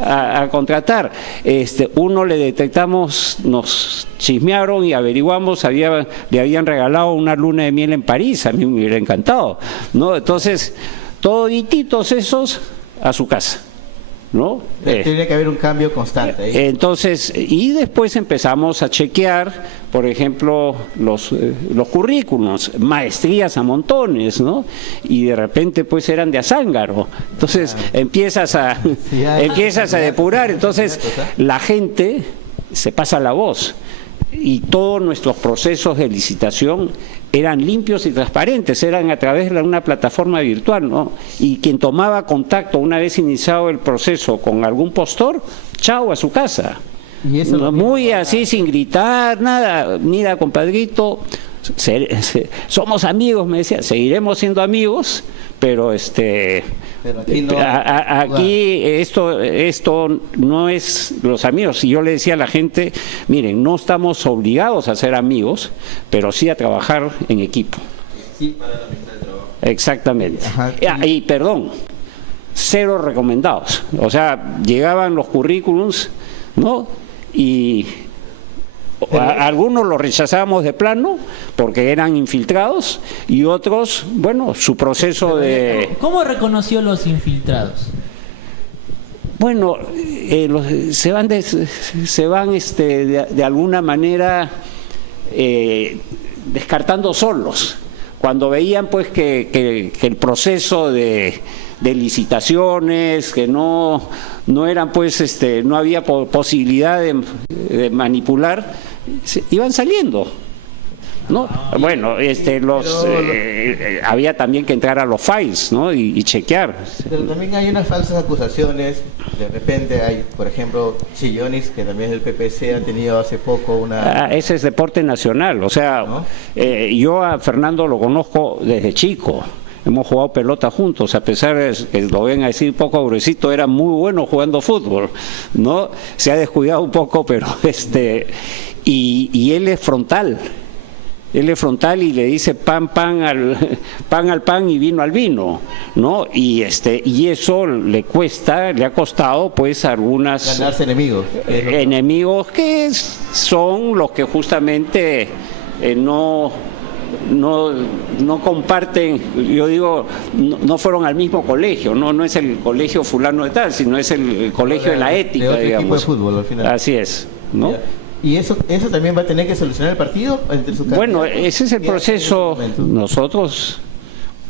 a contratar. Uno le detectamos, nos chismearon y averiguamos, le habían regalado una luna de miel en París, a mí me hubiera encantado, ¿no? Entonces, todititos esos a su casa, ¿no? Tiene que haber un cambio constante ahí. Entonces, y después empezamos a chequear, por ejemplo, los currículums, maestrías a montones, ¿no? Y de repente pues eran de Azángaro. Entonces empiezas a depurar, entonces la gente se pasa la voz. Y todos nuestros procesos de licitación eran limpios y transparentes, eran a través de una plataforma virtual, ¿no? Y quien tomaba contacto una vez iniciado el proceso con algún postor, chao a su casa. ¿Y eso no, muy así, sin gritar, nada. Mira, compadrito, somos amigos, me decía, seguiremos siendo amigos, pero pero aquí no, aquí esto no es los amigos. Y yo le decía a la gente, miren, no estamos obligados a ser amigos, pero sí a trabajar en equipo. Sí, para la amistad de trabajo. Exactamente. Ajá. Y perdón, 0 recomendados. O sea, llegaban los currículums, ¿no? Y algunos los rechazábamos de plano porque eran infiltrados y otros, bueno, su proceso de... ¿Cómo reconoció los infiltrados? Bueno, se van de alguna manera descartando solos. Cuando veían pues que el proceso de licitaciones, que no eran pues no había posibilidad de manipular, iban saliendo. ¿no? Bueno, había también que entrar a los files, ¿no? Y chequear. Pero también hay unas falsas acusaciones. De repente hay, por ejemplo, Chillonis, que también es del PPC, ha tenido hace poco una... Ese es deporte nacional. O sea, ¿no? Yo a Fernando lo conozco desde chico. Hemos jugado pelota juntos, a pesar de que lo ven a decir poco gruesito, era muy bueno jugando fútbol, ¿no? Se ha descuidado un poco, pero y él es frontal. Él es frontal y le dice pan al pan y vino al vino, ¿no? Y eso le ha costado pues algunas ganarse enemigos. Enemigos que son los que justamente no comparten, yo digo, no fueron al mismo colegio, no es el colegio fulano de tal, sino es el colegio de la ética, de digamos. Equipo de fútbol, al final. Así es, ¿no? ¿Y eso también va a tener que solucionar el partido entre sus Bueno, candidatos? ese es el proceso. Nosotros,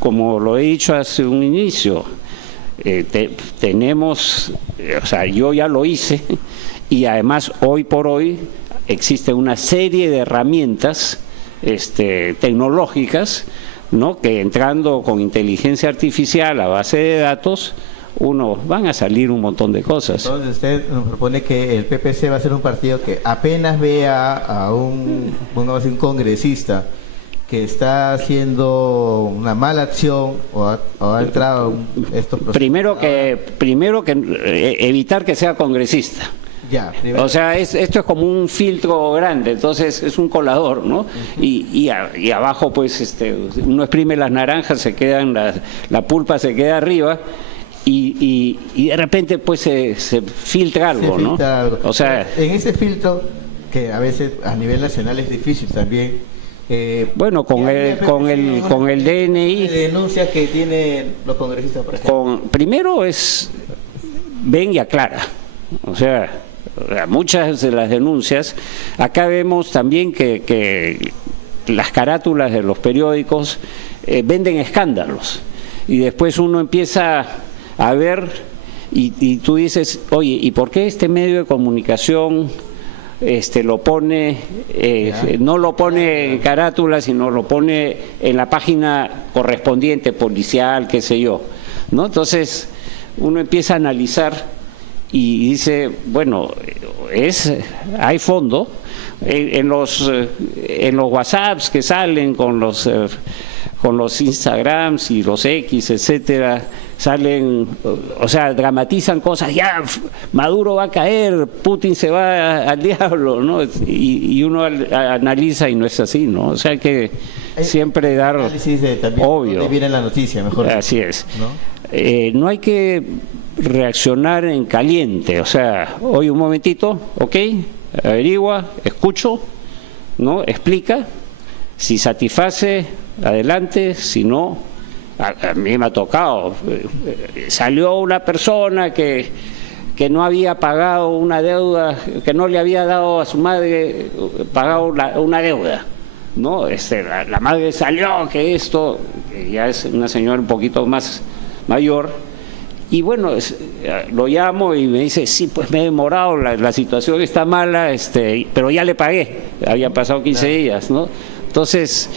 como lo he dicho hace un inicio, tenemos, o sea, yo ya lo hice y además hoy por hoy existe una serie de herramientas tecnológicas, ¿no? Que entrando con inteligencia artificial a base de datos, van a salir un montón de cosas. Entonces usted nos propone que el PPC va a ser un partido que apenas vea a un congresista que está haciendo una mala acción o ha entrado en estos procesos. Primero que evitar que sea congresista. Ya, o sea, esto es como un filtro grande, entonces es un colador, ¿no? Y abajo, pues, uno exprime las naranjas, se quedan la pulpa se queda arriba y de repente, pues, se filtra algo, ¿no? Algo. O sea, en ese filtro, que a veces a nivel nacional es difícil también. Bueno, con el DNI. Denuncia que tienen los congresistas, por ejemplo. Primero ven y aclara, o sea, muchas de las denuncias, acá vemos también que las carátulas de los periódicos venden escándalos y después uno empieza a ver y tú dices, oye, ¿y por qué este medio de comunicación lo pone, no lo pone en carátula, sino lo pone en la página correspondiente, policial, qué sé yo, ¿no? Entonces uno empieza a analizar y dice, bueno, hay fondo en los WhatsApps que salen con los Instagrams y los X, etcétera, salen, o sea, dramatizan cosas, ya Maduro va a caer, Putin se va al diablo, ¿no? Y uno analiza y no es así, ¿no? O sea, hay que siempre dar obvio. Viene la noticia, mejor. Así es. No hay que reaccionar en caliente, o sea, oye, un momentito, ok, averigua, escucho, ¿no? Explica, si satisface, adelante, si no, a mí me ha tocado, salió una persona que no había pagado una deuda, que no le había dado a su madre pagado una deuda, ¿no? La madre salió, que ya es una señora un poquito más mayor. Y bueno, lo llamo y me dice, sí, pues me he demorado, la situación está mala, pero ya le pagué, había pasado 15 días, ¿no? Entonces...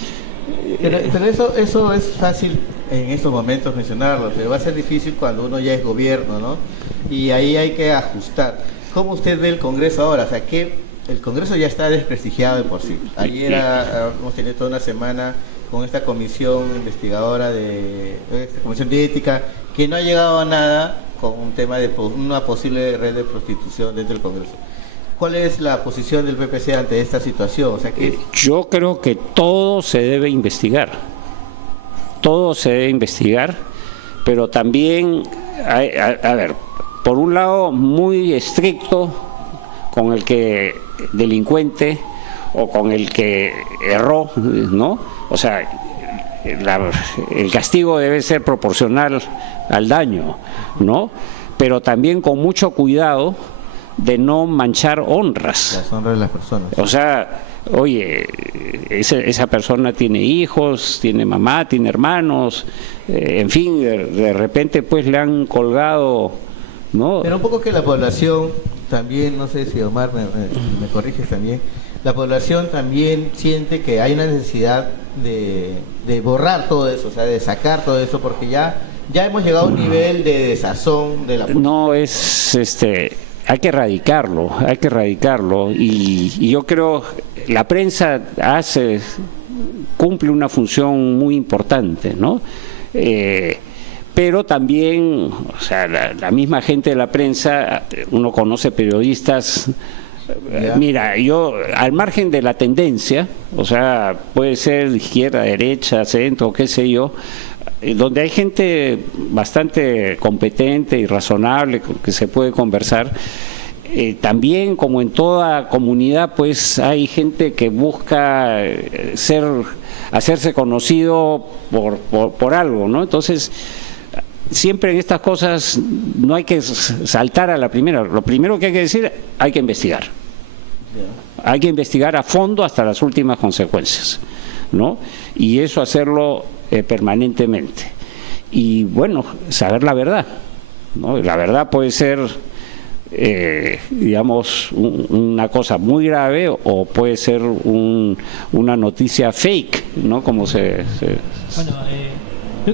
Pero eso es fácil en estos momentos mencionarlo, pero va a ser difícil cuando uno ya es gobierno, ¿no? Y ahí hay que ajustar. ¿Cómo usted ve el Congreso ahora? O sea, que el Congreso ya está desprestigiado de por sí. Ayer hemos tenido toda una semana con esta comisión investigadora esta comisión de ética, que no ha llegado a nada con un tema de una posible red de prostitución dentro del Congreso. ¿Cuál es la posición del PPC ante esta situación? O sea, yo creo que todo se debe investigar, pero también, a ver, por un lado muy estricto con el que delincuente o con el que erró, ¿no? O sea, el castigo debe ser proporcional al daño, ¿no? Pero también con mucho cuidado de no manchar honras. Las honras de las personas. O sea, oye, esa persona tiene hijos, tiene mamá, tiene hermanos, en fin, de repente pues le han colgado, ¿no? Pero un poco que la población también, no sé si Omar me corriges también, la población también siente que hay una necesidad de borrar todo eso, o sea, de sacar todo eso, porque ya hemos llegado a un nivel de desazón de la política. No, hay que erradicarlo y yo creo la prensa cumple una función muy importante, ¿no? Pero también, o sea, la misma gente de la prensa, uno conoce periodistas. Mira, yo al margen de la tendencia, o sea, puede ser izquierda, derecha, centro, qué sé yo, donde hay gente bastante competente y razonable que se puede conversar, también como en toda comunidad, pues hay gente que busca hacerse conocido por algo, ¿no? Entonces, siempre en estas cosas no hay que saltar a la primera. Lo primero que hay que decir, hay que investigar. Hay que investigar a fondo hasta las últimas consecuencias, ¿no? Y eso hacerlo permanentemente. Y bueno, saber la verdad, ¿no? La verdad puede ser, digamos, una cosa muy grave o puede ser una noticia fake, ¿no? Como Bueno, yo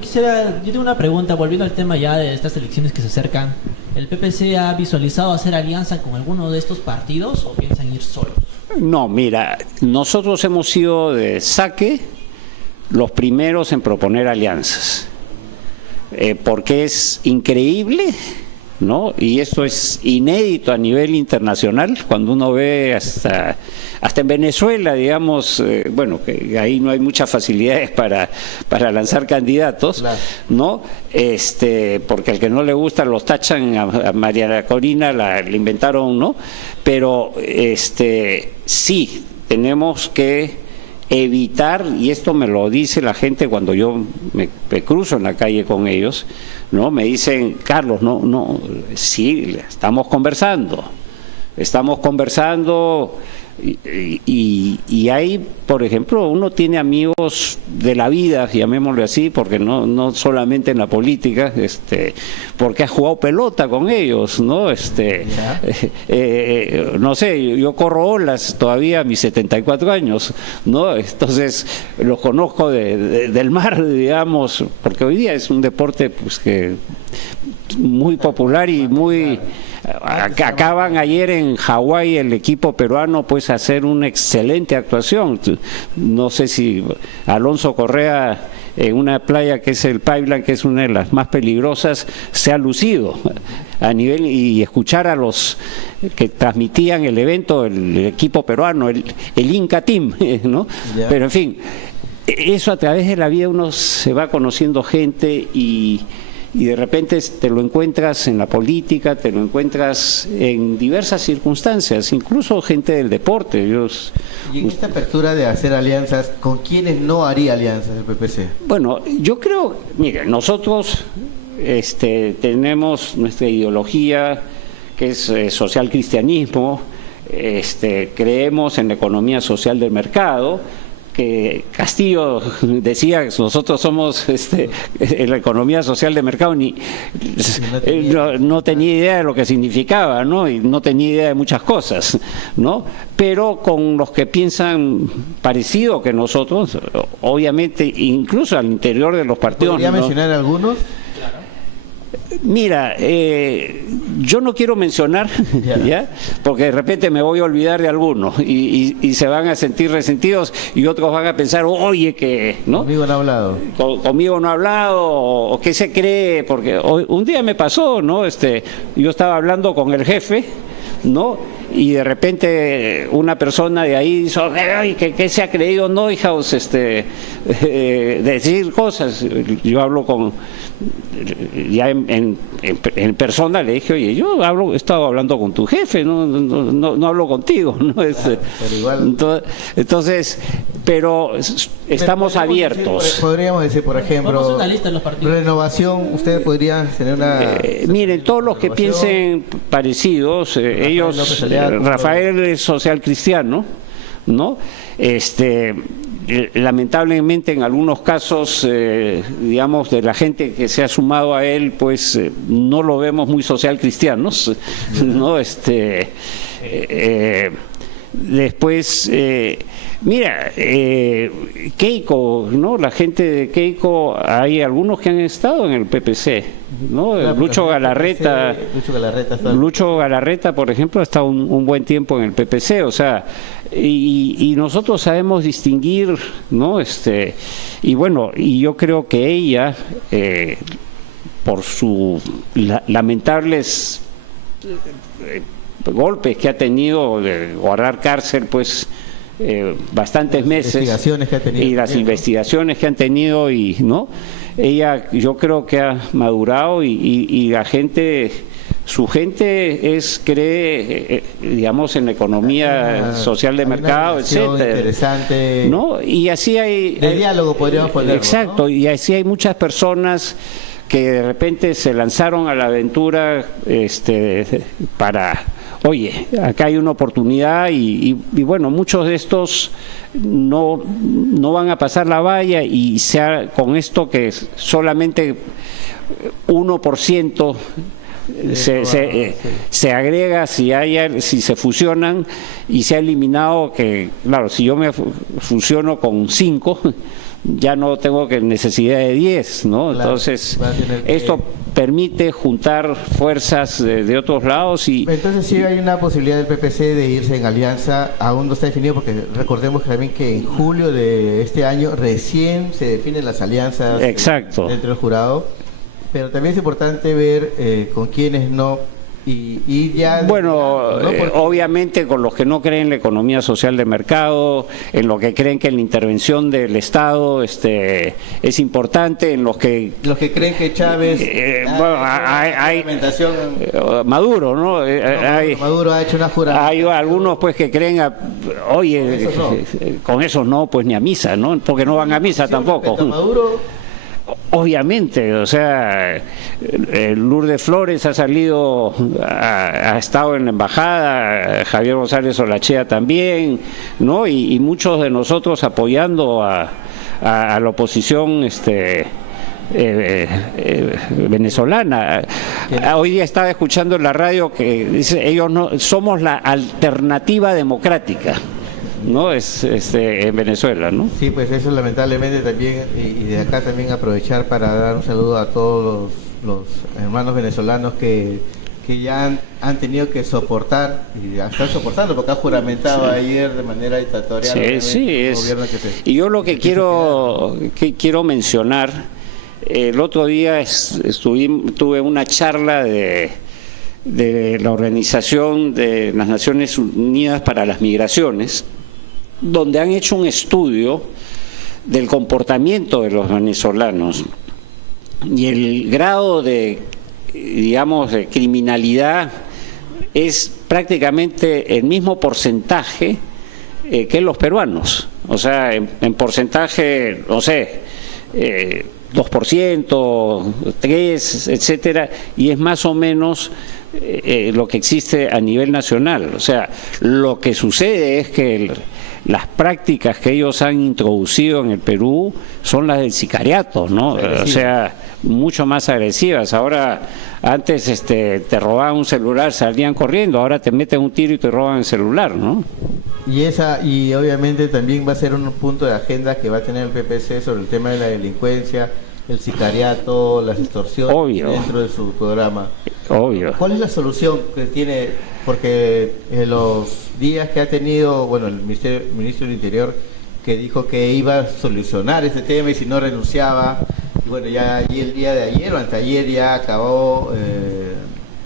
tengo una pregunta, volviendo al tema ya de estas elecciones que se acercan. ¿El PPC ha visualizado hacer alianza con alguno de estos partidos o piensan ir solos? No, mira, nosotros hemos sido de saque los primeros en proponer alianzas, porque es increíble, ¿no? Y esto es inédito a nivel internacional, cuando uno ve hasta en Venezuela, digamos, bueno, que ahí no hay muchas facilidades para lanzar candidatos, claro, ¿no? Porque al que no le gusta los tachan, a Mariana Corina le inventaron, ¿no? Pero sí, tenemos que evitar, y esto me lo dice la gente cuando yo me cruzo en la calle con ellos, ¿no? Me dicen, Carlos, no, sí, estamos conversando y hay, por ejemplo, uno tiene amigos de la vida, llamémoslo así, porque no solamente en la política, porque ha jugado pelota con ellos, ¿no? No sé, yo corro olas todavía a mis 74 años, ¿no? Entonces los conozco del mar, digamos, porque hoy día es un deporte pues que muy popular y muy... Acaban ayer en Hawái el equipo peruano pues a hacer una excelente actuación. No sé si Alonso Correa en una playa que es el Pipeline, que es una de las más peligrosas, se ha lucido a nivel, y escuchar a los que transmitían el evento, el equipo peruano, el Inca Team, ¿no? Yeah. Pero en fin, eso a través de la vida uno se va conociendo gente y de repente te lo encuentras en la política, te lo encuentras en diversas circunstancias, incluso gente del deporte. Y en esta apertura de hacer alianzas, ¿con quiénes no haría alianzas el PPC? Bueno, yo creo, mire, nosotros tenemos nuestra ideología, que es social cristianismo, creemos en la economía social del mercado, que Castillo decía que nosotros somos en la economía social de mercado, no tenía idea de lo que significaba, ¿no? Y no tenía idea de muchas cosas, ¿no? Pero con los que piensan parecido que nosotros, obviamente, incluso al interior de los partidos. ¿Podría mencionar algunos? Mira, yo no quiero mencionar, ¿ya? Porque de repente me voy a olvidar de algunos y se van a sentir resentidos y otros van a pensar, oye, que ¿no? Conmigo no ha hablado. Conmigo no ha hablado, o qué se cree, porque un día me pasó, ¿no? Yo estaba hablando con el jefe, ¿no? Y de repente una persona de ahí dice, ay, ¿qué se ha creído Neuhaus decir cosas? Yo hablo con, ya en persona le dije, oye, he estado hablando con tu jefe, no hablo contigo, ¿no? Pero igual. Entonces, pero estamos abiertos. Podríamos decir, por ejemplo, una lista de los partidos. Renovación, ustedes podrían tener una... miren, todos los que piensen parecidos, ellos... Rafael es social cristiano, ¿no? Lamentablemente en algunos casos, digamos, de la gente que se ha sumado a él, pues no lo vemos muy social cristianos, ¿no? Después, mira, Keiko, ¿no? La gente de Keiko, hay algunos que han estado en el PPC, ¿no? Claro, Lucho Galarreta, por ejemplo, ha estado un buen tiempo en el PPC, o sea, y nosotros sabemos distinguir, ¿no? Y bueno, y yo creo que ella, por sus lamentables golpes que ha tenido de guardar cárcel, pues bastantes meses, investigaciones que ha tenido, y las investigaciones que han tenido, y no, ella yo creo que ha madurado, y la gente, su gente cree, digamos, en la economía social de mercado, etcétera, interesante, ¿no? Y así hay diálogo, podríamos ponerlo, exacto, ¿no? Y así hay muchas personas que de repente se lanzaron a la aventura para, oye, acá hay una oportunidad, y bueno, muchos de estos no van a pasar la valla, y sea con esto que solamente 1% se agrega si se fusionan, y se ha eliminado que, claro, si yo me fusiono con 5, ya no tengo necesidad de 10, ¿no? Claro, entonces, esto permite juntar fuerzas de otros lados. Entonces sí hay una posibilidad del PPC de irse en alianza, aún no está definido, porque recordemos también que en julio de este año recién se definen las alianzas. Exacto. Dentro del jurado, pero también es importante ver con quiénes no. Y ya, bueno, obviamente con los que no creen en la economía social de mercado, en los que creen que la intervención del Estado es importante, en los que creen que Chávez hay Maduro, ¿no? Maduro ha hecho una jurada. Hay algunos pues que creen, oye, con esos no, pues ni a misa, ¿no? Porque no van a misa tampoco. Maduro, obviamente, o sea, Lourdes Flores ha salido, ha estado en la embajada, Javier González Olachea también, ¿no? Y muchos de nosotros apoyando a la oposición venezolana. Hoy día estaba escuchando en la radio que dice, ellos no somos la alternativa democrática, ¿no? En Venezuela, ¿no? Sí, pues eso lamentablemente también, y de acá también aprovechar para dar un saludo a todos los hermanos venezolanos que ya han tenido que soportar, y ya están soportando, porque ha juramentado ayer de manera dictatorial. Y yo lo que quiero mencionar, el otro día tuve una charla de la Organización de las Naciones Unidas para las Migraciones, donde han hecho un estudio del comportamiento de los venezolanos y el grado de, digamos, de criminalidad es prácticamente el mismo porcentaje que los peruanos. O sea, en porcentaje, no sé, 2%, 3%, etcétera, y es más o menos lo que existe a nivel nacional. O sea, lo que sucede es que las prácticas que ellos han introducido en el Perú son las del sicariato, ¿no? O sea, mucho más agresivas. Ahora, antes te robaban un celular, salían corriendo, ahora te meten un tiro y te roban el celular, ¿no? Y obviamente también va a ser un punto de agenda que va a tener el PPC sobre el tema de la delincuencia, el sicariato, las extorsiones. Obvio. Dentro de su programa. Obvio. ¿Cuál es la solución que tiene? Porque en los días que ha tenido, bueno, el ministro del Interior, que dijo que iba a solucionar este tema y si no renunciaba, y bueno, ya allí el día de ayer o anteayer ya acabó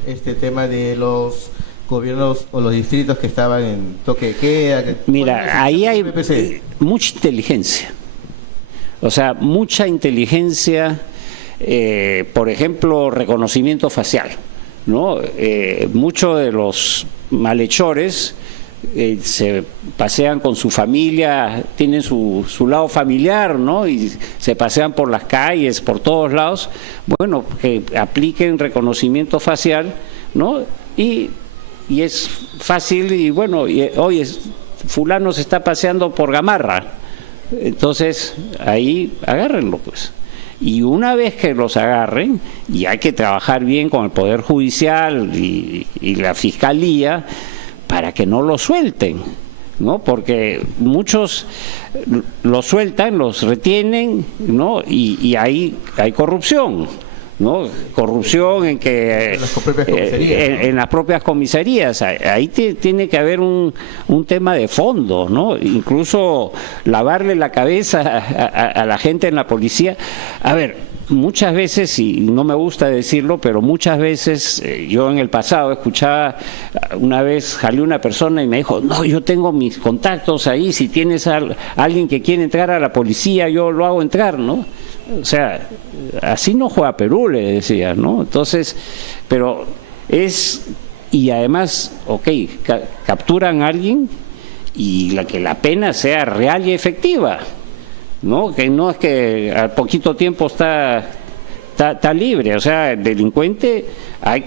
este tema de los gobiernos o los distritos que estaban en toque de queda. Mira, ahí hay mucha inteligencia. O sea, mucha inteligencia, por ejemplo, reconocimiento facial, ¿no? Muchos de los malhechores se pasean con su familia, tienen su lado familiar, ¿no? Y se pasean por las calles, por todos lados. Bueno, que apliquen reconocimiento facial, ¿no? Y es fácil, y bueno, oye, fulano se está paseando por Gamarra. Entonces, ahí agárrenlo, pues. Y una vez que los agarren, y hay que trabajar bien con el Poder Judicial y la Fiscalía para que no lo suelten, ¿no? Porque muchos los sueltan, los retienen, ¿no? Y hay corrupción, ¿no? Corrupción en que en las propias comisarías. Ahí tiene que haber un tema de fondo, ¿no? Incluso lavarle la cabeza a la gente en la policía. A ver, muchas veces, y no me gusta decirlo, pero muchas veces yo en el pasado escuchaba, una vez jalé una persona y me dijo, no, yo tengo mis contactos ahí, si tienes a alguien que quiere entrar a la policía, yo lo hago entrar, ¿no? O sea, así no juega Perú, le decía, ¿no? Entonces, pero y además, ok, capturan a alguien y que la pena sea real y efectiva, ¿no? Que no es que al poquito tiempo está libre. O sea, el delincuente, hay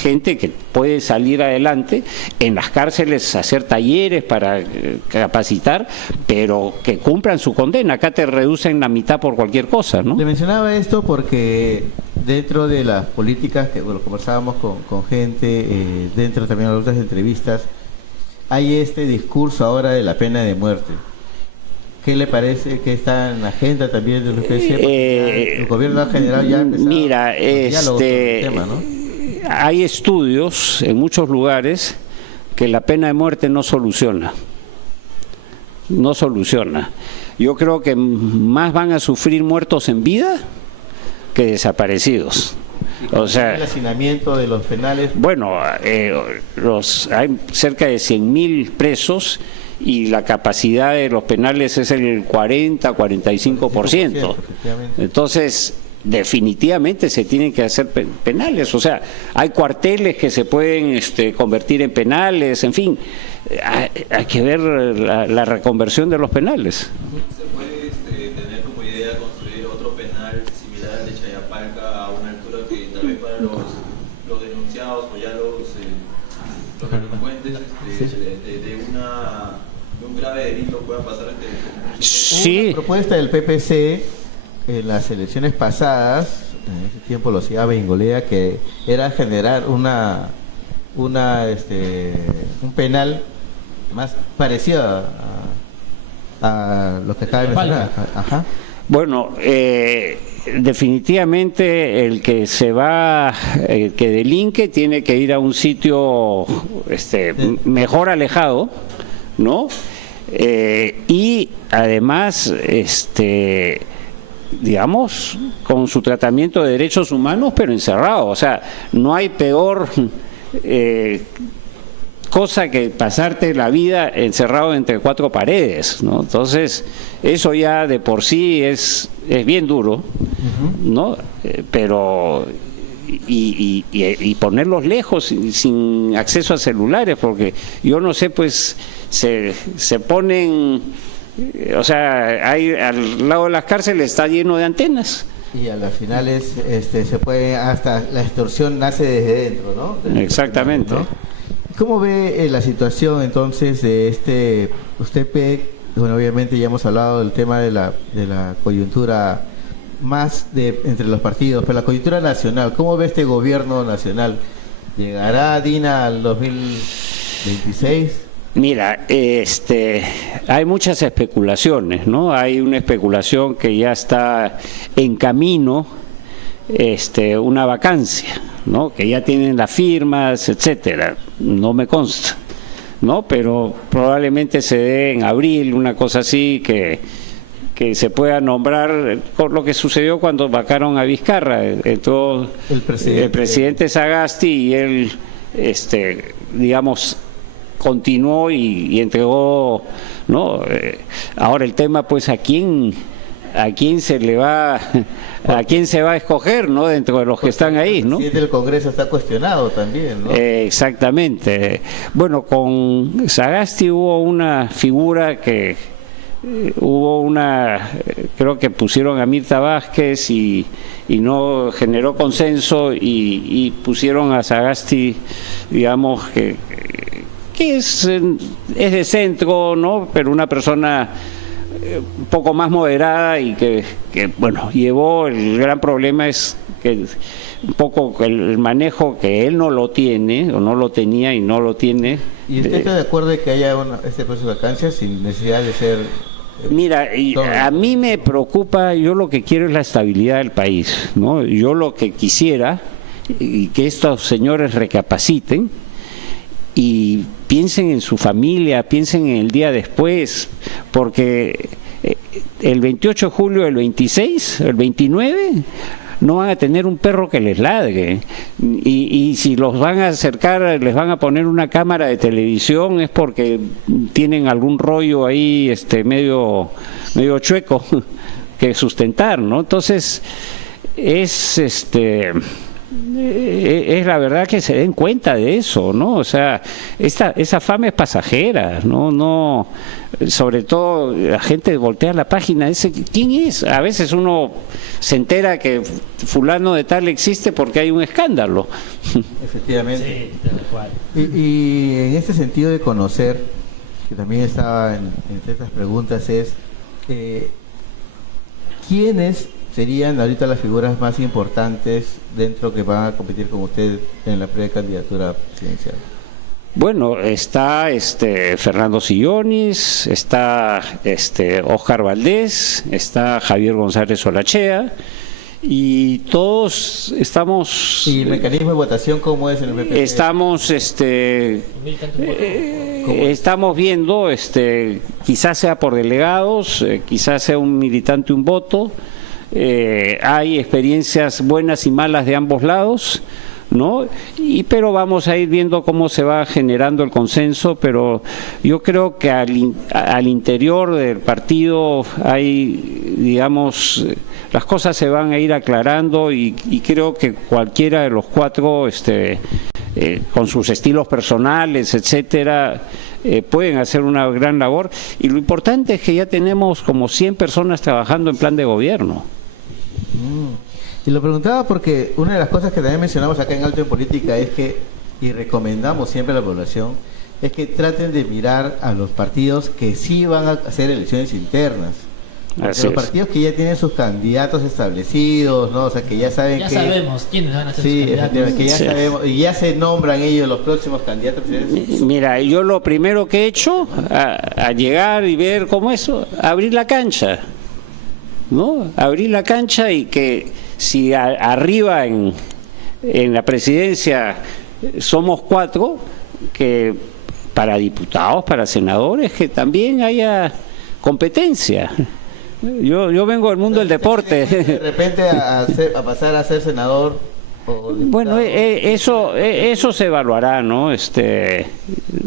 gente que puede salir adelante, en las cárceles hacer talleres para capacitar, pero que cumplan su condena. Acá te reducen la mitad por cualquier cosa, ¿no? Le mencionaba esto porque dentro de las políticas que conversábamos con gente, dentro también de otras entrevistas, hay este discurso ahora de la pena de muerte. ¿Qué le parece que está en la agenda también de lo que decía? El gobierno general ya ha empezado el tema, ¿no? Hay estudios en muchos lugares que la pena de muerte no soluciona. No soluciona. Yo creo que más van a sufrir muertos en vida que desaparecidos. O sea, el hacinamiento de los penales. Bueno, hay cerca de 100.000 presos y la capacidad de los penales es el 40-45%. Entonces, definitivamente se tienen que hacer penales. O sea, hay cuarteles que se pueden convertir en penales, en fin, hay que ver la reconversión de los penales. ¿Se puede tener como idea construir otro penal similar al de Chayapalca a una altura que tal vez para los denunciados o ya los delincuentes de un grave delito puedan pasar Sí. Una propuesta del PPC en las elecciones pasadas, en ese tiempo lo hacía Bengolea, que era generar un penal más parecido a lo que acaba de mencionar. Ajá. Bueno, definitivamente el que que delinque tiene que ir a un sitio mejor alejado, ¿no? Y además, digamos, con su tratamiento de derechos humanos, pero encerrado. O sea, no hay peor cosa que pasarte la vida encerrado entre cuatro paredes, ¿no? Entonces, eso ya de por sí es bien duro, ¿no? Pero y ponerlos lejos, sin acceso a celulares, porque yo no sé, pues se ponen, o sea, al lado de las cárceles está lleno de antenas. Y a las finales se puede, hasta la extorsión nace desde dentro, ¿no? Exactamente. ¿No? ¿Cómo ve la situación entonces de usted bueno, obviamente ya hemos hablado del tema de la coyuntura más entre los partidos, pero la coyuntura nacional, ¿cómo ve este gobierno nacional? ¿Llegará Dina al 2026? Mira, hay muchas especulaciones, ¿no? Hay una especulación que ya está en camino, una vacancia, ¿no? Que ya tienen las firmas, etcétera. No me consta, ¿no? Pero probablemente se dé en abril, una cosa así, que se pueda nombrar, con lo que sucedió cuando vacaron a Vizcarra. Entró el presidente Sagasti y él, digamos, continuó y entregó, ¿no? Ahora el tema, pues, a quién se va a escoger, ¿no? Dentro de los que están ahí, ¿no? El presidente del Congreso está cuestionado también, ¿no? Exactamente. Bueno, con Sagasti hubo una figura creo que pusieron a Mirta Vázquez y no generó consenso y pusieron a Sagasti, digamos, que es de centro, ¿no? Pero una persona un poco más moderada y que bueno, el gran problema es que un poco el manejo que él no lo tiene, o no lo tenía y no lo tiene. ¿Y usted está de acuerdo de que haya este proceso de vacancia sin necesidad de ser... Mira, a mí me preocupa, yo lo que quiero es la estabilidad del país, ¿no? Yo lo que quisiera, y que estos señores recapaciten y piensen en su familia, piensen en el día después, porque el 28 de julio, el 26, el 29... no van a tener un perro que les ladre, y si los van a acercar, les van a poner una cámara de televisión, es porque tienen algún rollo ahí medio chueco que sustentar, ¿no? Entonces es la verdad que se den cuenta de eso, ¿no? O sea, esa fama es pasajera, no, sobre todo la gente voltea la página, dice, ¿quién es? A veces uno se entera que fulano de tal existe porque hay un escándalo. Efectivamente. Sí, tal cual. Y en este sentido de conocer, que también estaba entre estas preguntas, es ¿quiénes serían ahorita las figuras más importantes dentro que van a competir con usted en la precandidatura presidencial? Bueno, está Fernando Sillonis, está Óscar Valdés, está Javier González Olachea, y todos estamos... ¿Y el mecanismo de votación cómo es en el PPD? Estamos viendo, quizás sea por delegados, quizás sea un militante un voto. Hay experiencias buenas y malas de ambos lados, ¿no? Pero vamos a ir viendo cómo se va generando el consenso, pero yo creo que al interior del partido hay, digamos, las cosas se van a ir aclarando, y creo que cualquiera de los cuatro, con sus estilos personales, etcétera, pueden hacer una gran labor, y lo importante es que ya tenemos como 100 personas trabajando en plan de gobierno. Y lo preguntaba porque una de las cosas que también mencionamos acá en Alto en Política es que, y recomendamos siempre a la población, es que traten de mirar a los partidos que sí van a hacer elecciones internas. Porque los partidos que ya tienen sus candidatos establecidos, ¿no? O sea, que ya saben ya que... sabemos quiénes van a ser sí, sus candidatos. que ya sabemos, y ya se nombran ellos los próximos candidatos. Mira, yo lo primero que he hecho, a llegar y ver cómo eso, abrir la cancha, ¿no? Abrir la cancha, y que si arriba en la presidencia somos 4, que para diputados, para senadores, que también haya competencia. Yo vengo del mundo del deporte. De repente a pasar a ser senador. Bueno, eso se evaluará, ¿no?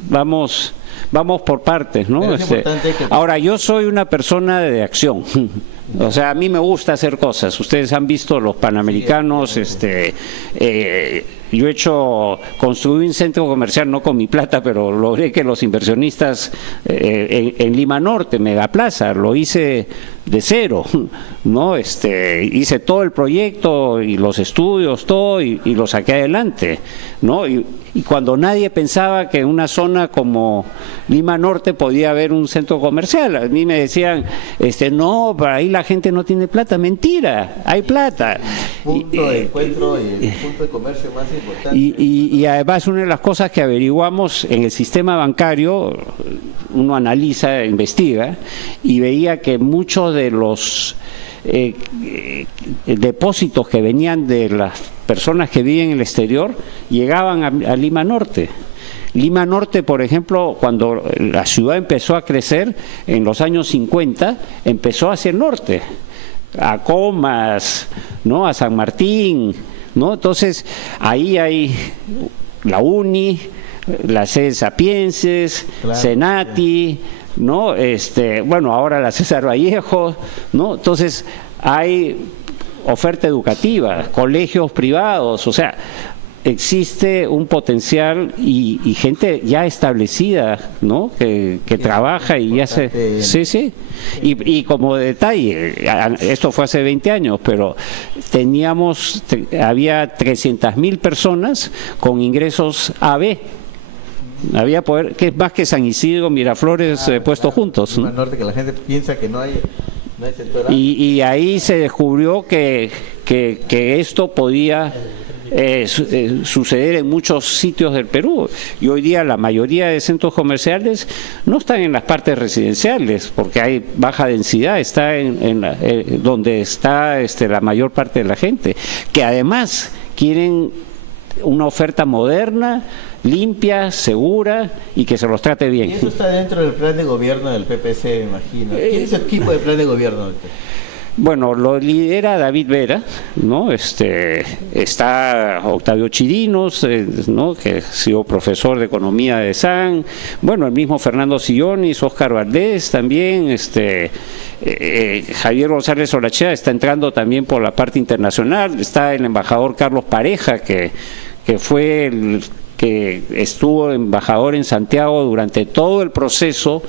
Vamos por partes, ¿no? Ahora, yo soy una persona de acción. O sea, a mí me gusta hacer cosas. Ustedes han visto los Panamericanos, yo construí un centro comercial, no con mi plata, pero logré que los inversionistas en Lima Norte, Megaplaza, lo hice de cero, ¿no? Hice todo el proyecto y los estudios, todo, y lo saqué adelante, ¿no? Y cuando nadie pensaba que en una zona como Lima Norte podía haber un centro comercial, a mí me decían, no, para ahí la gente no tiene plata. Mentira, hay plata. Punto de encuentro y el punto de comercio más importante. Y además, una de las cosas que averiguamos en el sistema bancario, uno analiza, investiga, y veía que muchos de los depósitos que venían de las personas que viven en el exterior llegaban a Lima Norte. Lima Norte, por ejemplo, cuando la ciudad empezó a crecer en los años 50, empezó hacia el norte, a Comas, ¿no? A San Martín, ¿no? Entonces, ahí hay la UNI, la sede Sapienses, claro, Senati, ¿no? Bueno, ahora la César Vallejo, ¿no? Entonces, hay oferta educativa, colegios privados, o sea, existe un potencial y gente ya establecida, ¿no? Que trabaja y ya se... Sí. Y como detalle, esto fue hace 20 años, pero había 300.000 personas con ingresos AB. Había poder, que es más que San Isidro, Miraflores, puestos juntos, ¿no? Norte, que la gente piensa que no hay sector A. Y ahí se descubrió que esto podía suceder en muchos sitios del Perú. Y hoy día la mayoría de centros comerciales no están en las partes residenciales porque hay baja densidad, está donde está la mayor parte de la gente, que además quieren una oferta moderna, limpia, segura y que se los trate bien. Y eso está dentro del plan de gobierno del PPC, me imagino. ¿Quién es el equipo de plan de gobierno? Bueno, lo lidera David Vera, ¿no? Está Octavio Chirinos, ¿no? Que ha sido profesor de economía de SAN, bueno, el mismo Fernando Sillonis, Óscar Valdés también, Javier González Olachea está entrando también por la parte internacional, está el embajador Carlos Pareja, que fue el que estuvo embajador en Santiago durante todo el proceso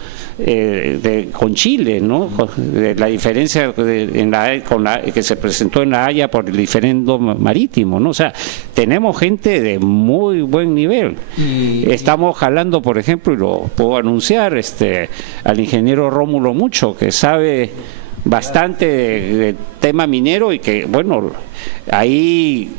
con Chile, ¿no? De la diferencia que se presentó en La Haya por el diferendo marítimo, ¿no? O sea, tenemos gente de muy buen nivel. Estamos jalando, por ejemplo, y lo puedo anunciar, al ingeniero Rómulo Mucho, que sabe bastante de tema minero y que, bueno, ahí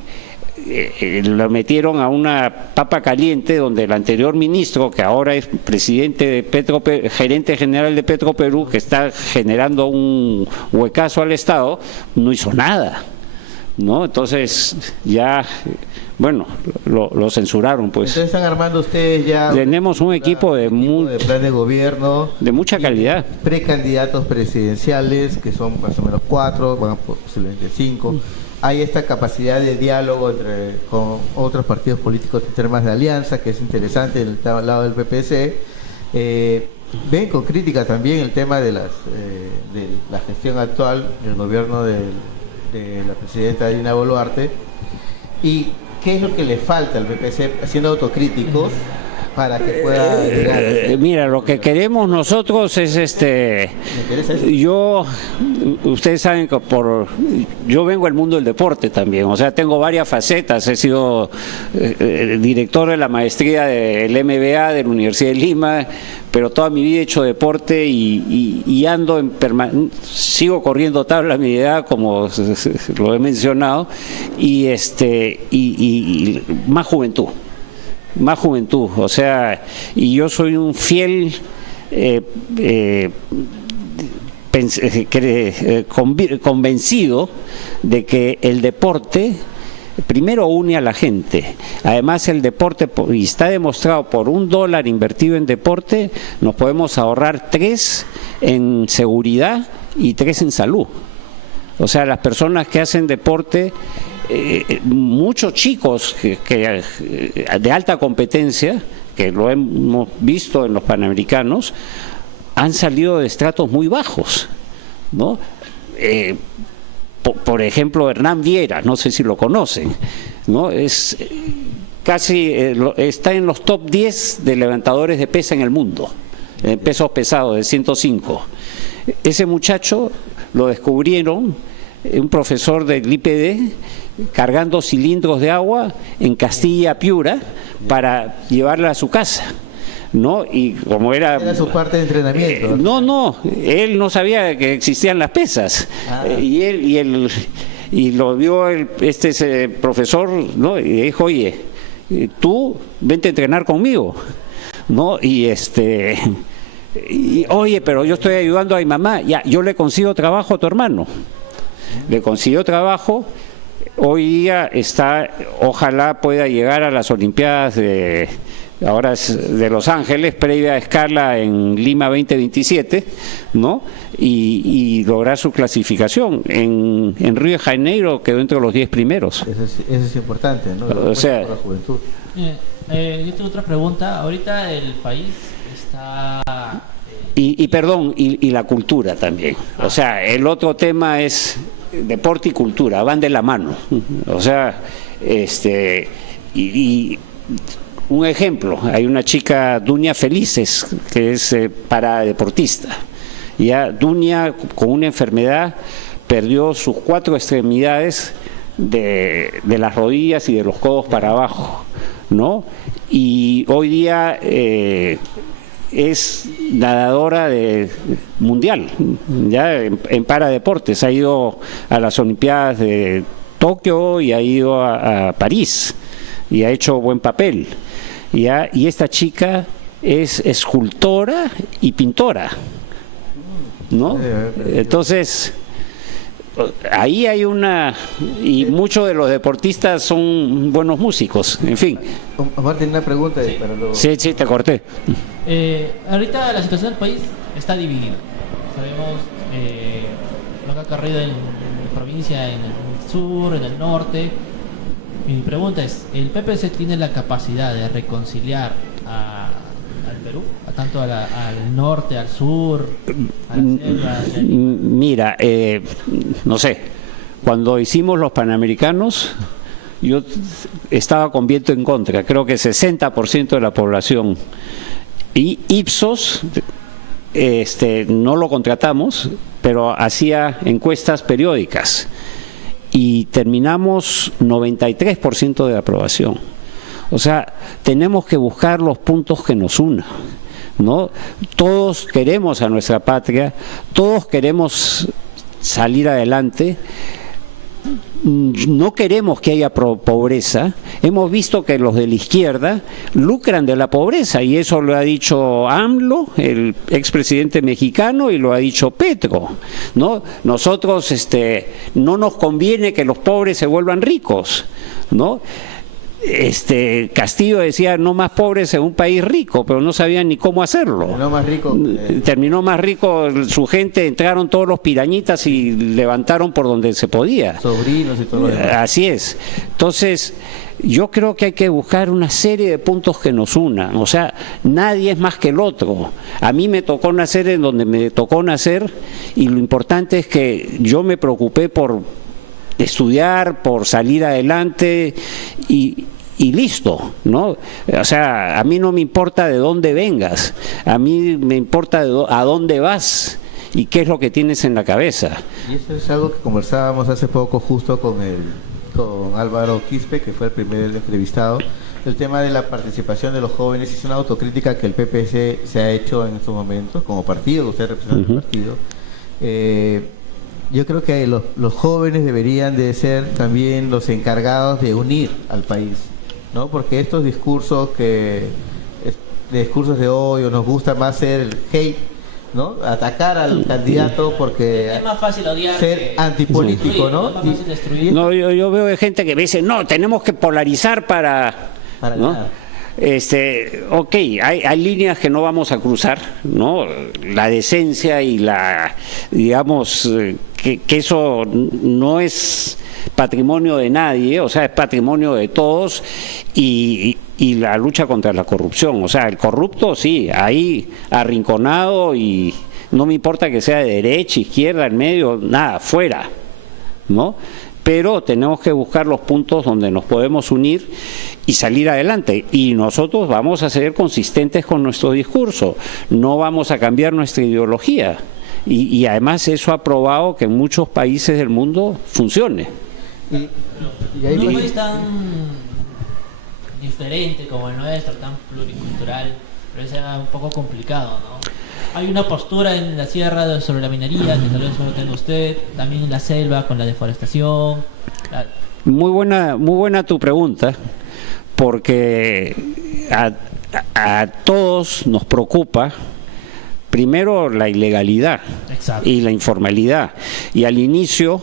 lo metieron a una papa caliente donde el anterior ministro, que ahora es presidente de gerente general de Petroperú, que está generando un huecazo al Estado, no hizo nada, ¿no? Entonces ya, bueno, lo censuraron, pues. Entonces están armando ustedes ya. Tenemos un equipo de plan de gobierno de mucha calidad. Precandidatos presidenciales, que son más o menos 4, van posiblemente 5. Hay esta capacidad de diálogo con otros partidos políticos en temas de alianza, que es interesante en el lado del PPC. Ven con crítica también el tema de la gestión actual del gobierno de la presidenta Dina Boluarte. ¿Y qué es lo que le falta al PPC, siendo autocríticos, para que pueda llegar? Mira, lo que queremos nosotros es ustedes saben que yo vengo del mundo del deporte también, o sea, tengo varias facetas, he sido director de la maestría del MBA de la Universidad de Lima, pero toda mi vida he hecho deporte y ando sigo corriendo tabla a mi edad, como lo he mencionado, y más juventud, o sea, y yo soy un fiel convencido de que el deporte primero une a la gente. Además, el deporte, y está demostrado, por $1 invertido en deporte nos podemos ahorrar 3 en seguridad y 3 en salud. O sea, las personas que hacen deporte, muchos chicos que de alta competencia, que lo hemos visto en los Panamericanos, han salido de estratos muy bajos, ¿no? Por ejemplo, Hernán Viera, no sé si lo conocen, ¿no? Es casi está en los top 10 de levantadores de pesa en el mundo, pesos pesados de 105. Ese muchacho lo descubrieron un profesor del IPD cargando cilindros de agua en Castilla Piura para llevarla a su casa, ¿no? Y como era su parte de entrenamiento. No, él no sabía que existían las pesas. Y lo vio ese profesor, ¿no? Y dijo, oye, tú vente a entrenar conmigo, ¿no? Oye, pero yo estoy ayudando a mi mamá. Ya, yo le consigo trabajo a tu hermano. Le consiguió trabajo. Hoy día ojalá pueda llegar a las Olimpiadas de Los Ángeles, previa escala en Lima 2027, ¿no? Y lograr su clasificación. En Río de Janeiro quedó entre los 10 primeros. Eso es importante, ¿no? O sea, por la juventud. Yo tengo otra pregunta. Ahorita el país está... Y la cultura también. O sea, el otro tema es deporte y cultura, van de la mano. O sea, un ejemplo, hay una chica, Dunia Felices, que es paradeportista. Ya Dunia, con una enfermedad, perdió sus 4 extremidades de las rodillas y de los codos para abajo, ¿no? Y hoy día es nadadora mundial, ya en paradeportes, ha ido a las Olimpiadas de Tokio y ha ido a París y ha hecho buen papel. ¿Ya? Y esta chica es escultora y pintora, ¿no? Entonces, ahí hay y muchos de los deportistas son buenos músicos, en fin. Omar tiene una pregunta. Sí. Sí, te corté. Ahorita la situación del país está dividida. Sabemos lo que ha ocurrido en mi provincia, en el sur, en el norte. Mi pregunta es, ¿el PPC tiene la capacidad de reconciliar al Perú? Tanto al norte, al sur, a la selva. Mira, no sé, cuando hicimos los Panamericanos, yo estaba con viento en contra, creo que 60% de la población. Y Ipsos, no lo contratamos, pero hacía encuestas periódicas. Y terminamos 93% de aprobación. O sea, tenemos que buscar los puntos que nos unan, ¿no? Todos queremos a nuestra patria, todos queremos salir adelante, no queremos que haya pobreza. Hemos visto que los de la izquierda lucran de la pobreza y eso lo ha dicho AMLO, el expresidente mexicano, y lo ha dicho Petro, ¿no? Nosotros no nos conviene que los pobres se vuelvan ricos, ¿no? Castillo decía no más pobres en un país rico, pero no sabían ni cómo hacerlo. Terminó más rico su gente, entraron todos los pirañitas y levantaron por donde se podía. Sobrinos y todo lo demás. Así es. Entonces, yo creo que hay que buscar una serie de puntos que nos unan. O sea, nadie es más que el otro. A mí me tocó nacer en donde me tocó nacer y lo importante es que yo me preocupé por estudiar, por salir adelante y listo, ¿no? O sea, a mí no me importa de dónde vengas, a mí me importa a dónde vas y qué es lo que tienes en la cabeza. Y eso es algo que conversábamos hace poco justo con Álvaro Quispe, que fue el primer entrevistado, el tema de la participación de los jóvenes. Es una autocrítica que el PPC se ha hecho en estos momentos, como partido, usted representa el partido. Yo creo que los jóvenes deberían de ser también los encargados de unir al país, ¿no? Porque estos discursos discursos de odio, nos gusta más ser el hate, ¿no? Atacar al candidato porque es más fácil odiar, ser antipolítico, ¿no? Es más fácil destruir. No, yo veo gente que me dice, no, tenemos que polarizar para ¿no? Nada. Ok, hay líneas que no vamos a cruzar, ¿no? La decencia y digamos, que eso no es patrimonio de nadie, o sea, es patrimonio de todos, y la lucha contra la corrupción. O sea, el corrupto, sí, ahí arrinconado, y no me importa que sea de derecha, izquierda, en medio, nada, fuera, ¿no? Pero tenemos que buscar los puntos donde nos podemos unir y salir adelante. Y nosotros vamos a ser consistentes con nuestro discurso, no vamos a cambiar nuestra ideología. Y además eso ha probado que en muchos países del mundo funcione. Y hay un país tan diferente como el nuestro, tan pluricultural, pero es un poco complicado, ¿no? Hay una postura en la sierra sobre la minería, que tal vez no tenga usted, también en la selva con la deforestación. Muy buena tu pregunta, porque a todos nos preocupa primero la ilegalidad. Exacto. Y la informalidad. Y al inicio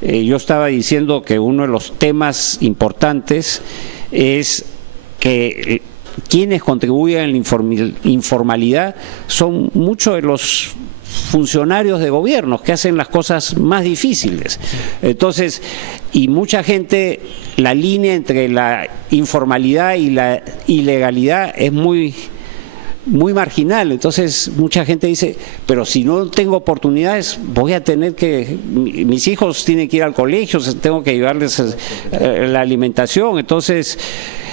yo estaba diciendo que uno de los temas importantes es que quienes contribuyen en la informalidad son muchos de los funcionarios de gobiernos que hacen las cosas más difíciles. Entonces, y mucha gente, la línea entre la informalidad y la ilegalidad es muy marginal. Entonces mucha gente dice, pero si no tengo oportunidades, voy a tener que, mis hijos tienen que ir al colegio, tengo que llevarles la alimentación. Entonces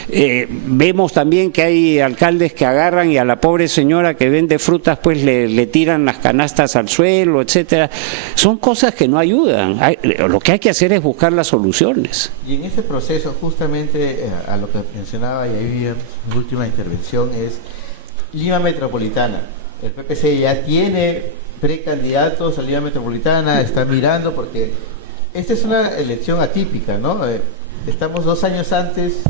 vemos también que hay alcaldes que agarran y a la pobre señora que vende frutas pues le tiran las canastas al suelo, etcétera. Son cosas que no ayudan. Lo que hay que hacer es buscar las soluciones. Y en ese proceso, justamente a lo que mencionaba y ahí en mi última intervención, es Lima Metropolitana. El PPC ya tiene precandidatos a Lima Metropolitana, está mirando porque esta es una elección atípica, ¿no? Estamos 2 años antes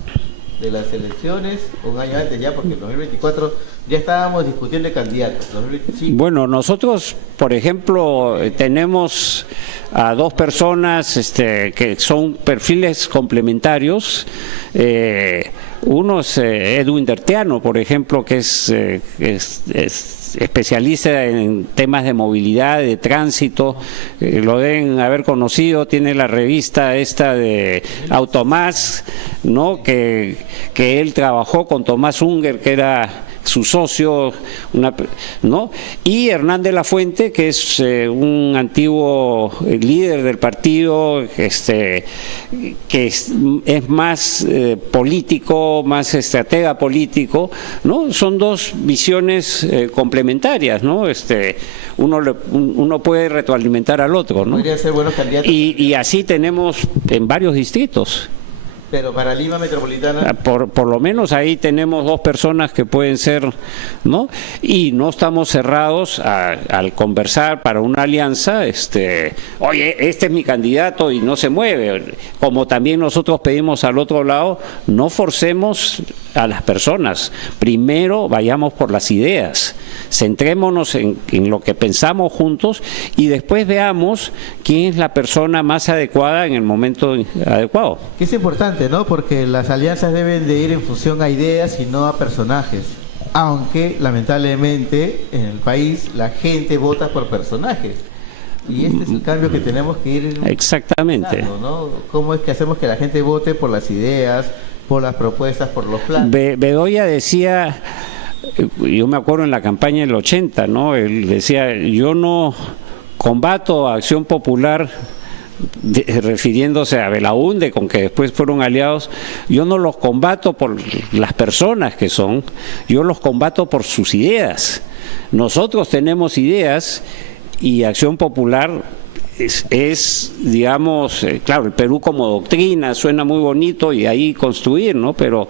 de las elecciones, 1 año antes ya, porque en 2024 ya estábamos discutiendo de candidatos. 2025. Bueno, nosotros, por ejemplo, tenemos a 2 personas que son perfiles complementarios. Uno es Edwin Derteano, por ejemplo, que es especialista en temas de movilidad, de tránsito, lo deben haber conocido, tiene la revista esta de Automás, ¿no? Que él trabajó con Tomás Unger, que era su socio, ¿no? Y Hernán de la Fuente, que es un antiguo líder del partido, que es más político, más estratega político, ¿no? Son 2 visiones complementarias, ¿no? Uno puede retroalimentar al otro, ¿no? Podría ser buenos candidatos. Y así tenemos en varios distritos. Pero para Lima Metropolitana... Por lo menos ahí tenemos 2 personas que pueden ser, ¿no? Y no estamos cerrados al conversar para una alianza, oye, este es mi candidato y no se mueve. Como también nosotros pedimos al otro lado, no forcemos a las personas. Primero vayamos por las ideas. Centrémonos en lo que pensamos juntos y después veamos quién es la persona más adecuada en el momento adecuado. Que es importante, ¿no? Porque las alianzas deben de ir en función a ideas y no a personajes. Aunque, lamentablemente, en el país la gente vota por personajes. Y este es el cambio que tenemos que ir... Exactamente. ¿No? ¿Cómo es que hacemos que la gente vote por las ideas, por las propuestas, por los planes? Bedoya decía... Yo me acuerdo en la campaña del 80, ¿no? Él decía, yo no combato a Acción Popular, refiriéndose a Belaúnde, con que después fueron aliados, yo no los combato por las personas que son, yo los combato por sus ideas. Nosotros tenemos ideas y Acción Popular es digamos, claro, el Perú como doctrina suena muy bonito y ahí construir, ¿no? Pero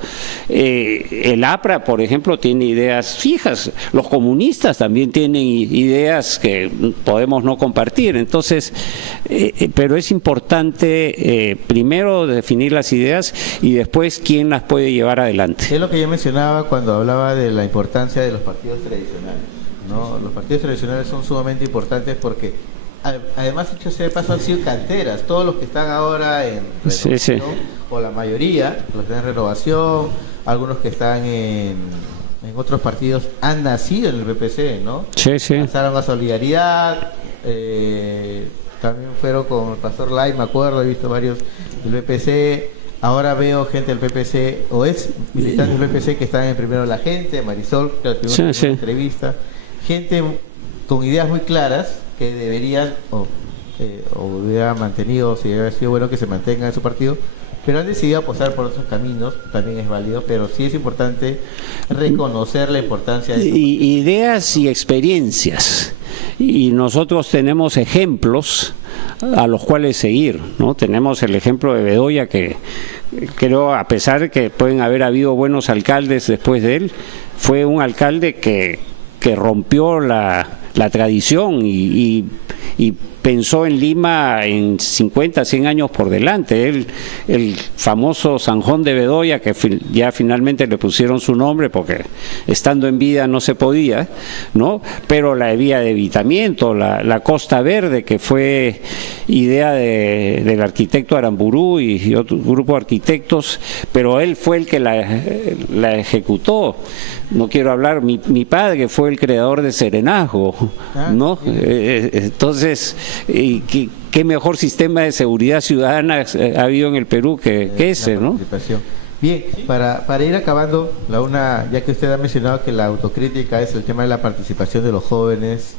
el APRA, por ejemplo, tiene ideas fijas, los comunistas también tienen ideas que podemos no compartir, entonces, pero es importante primero definir las ideas y después quién las puede llevar adelante. Es lo que yo mencionaba cuando hablaba de la importancia de los partidos tradicionales, ¿no? Los partidos tradicionales son sumamente importantes porque además, dicho sea de paso, han sido canteras. Todos los que están ahora en renovación, sí. o la mayoría, los que están en renovación, algunos que están en otros partidos, han nacido en el PPC, ¿no? Sí, sí. Pasaron a Solidaridad, también fueron con el Pastor Lai, me acuerdo, he visto varios del PPC. Ahora veo gente del PPC, o es militante del PPC, que están en Primero la Gente, Marisol, que tuvimos una entrevista. Gente con ideas muy claras, que deberían o hubieran mantenido, si hubiera sido bueno que se mantengan en su partido, pero han decidido apostar por otros caminos, también es válido, pero sí es importante reconocer la importancia de ideas y experiencias, y nosotros tenemos ejemplos a los cuales seguir, ¿no? Tenemos el ejemplo de Bedoya, que creo, a pesar de que pueden haber habido buenos alcaldes después de él, fue un alcalde que rompió la tradición y pensó en Lima en 50, 100 años por delante. El famoso Zanjón de Bedoya, que ya finalmente le pusieron su nombre porque estando en vida no se podía, ¿no? Pero la vía de evitamiento, la Costa Verde, que fue idea del arquitecto Aramburú y otro grupo de arquitectos, pero él fue el que la ejecutó. No quiero hablar, mi padre fue el creador de Serenazgo, ¿no? Entonces, ¿qué mejor sistema de seguridad ciudadana ha habido en el Perú que ese, ¿no? Bien, para ir acabando, ya que usted ha mencionado que la autocrítica es el tema de la participación de los jóvenes,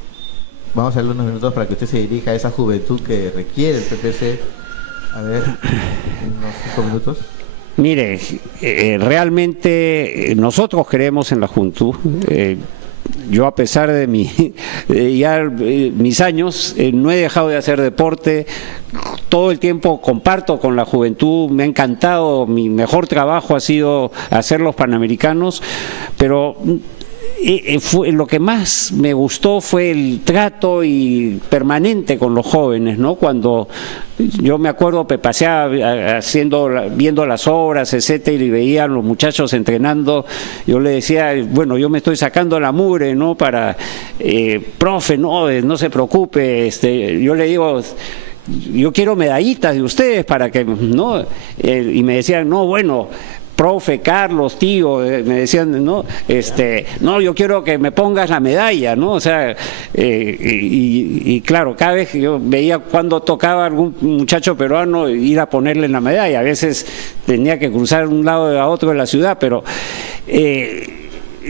vamos a darle unos minutos para que usted se dirija a esa juventud que requiere el PPC. A ver, unos 5 minutos. Mire, realmente nosotros creemos en la juventud. Yo, a pesar de mis años, no he dejado de hacer deporte. Todo el tiempo comparto con la juventud. Me ha encantado. Mi mejor trabajo ha sido hacer los Panamericanos, pero lo que más me gustó fue el trato y permanente con los jóvenes, ¿no? Cuando yo me acuerdo que paseaba viendo las obras, etcétera, y veía a los muchachos entrenando, yo le decía, bueno, yo me estoy sacando la mugre, ¿no? Para, profe, no se preocupe, yo le digo, yo quiero medallitas de ustedes para que, ¿no? Y me decían, no, bueno, profe, Carlos, tío, me decían, no, no, yo quiero que me pongas la medalla, ¿no? O sea, y claro, cada vez que yo veía cuando tocaba algún muchacho peruano, ir a ponerle la medalla, a veces tenía que cruzar un lado a otro de la ciudad, pero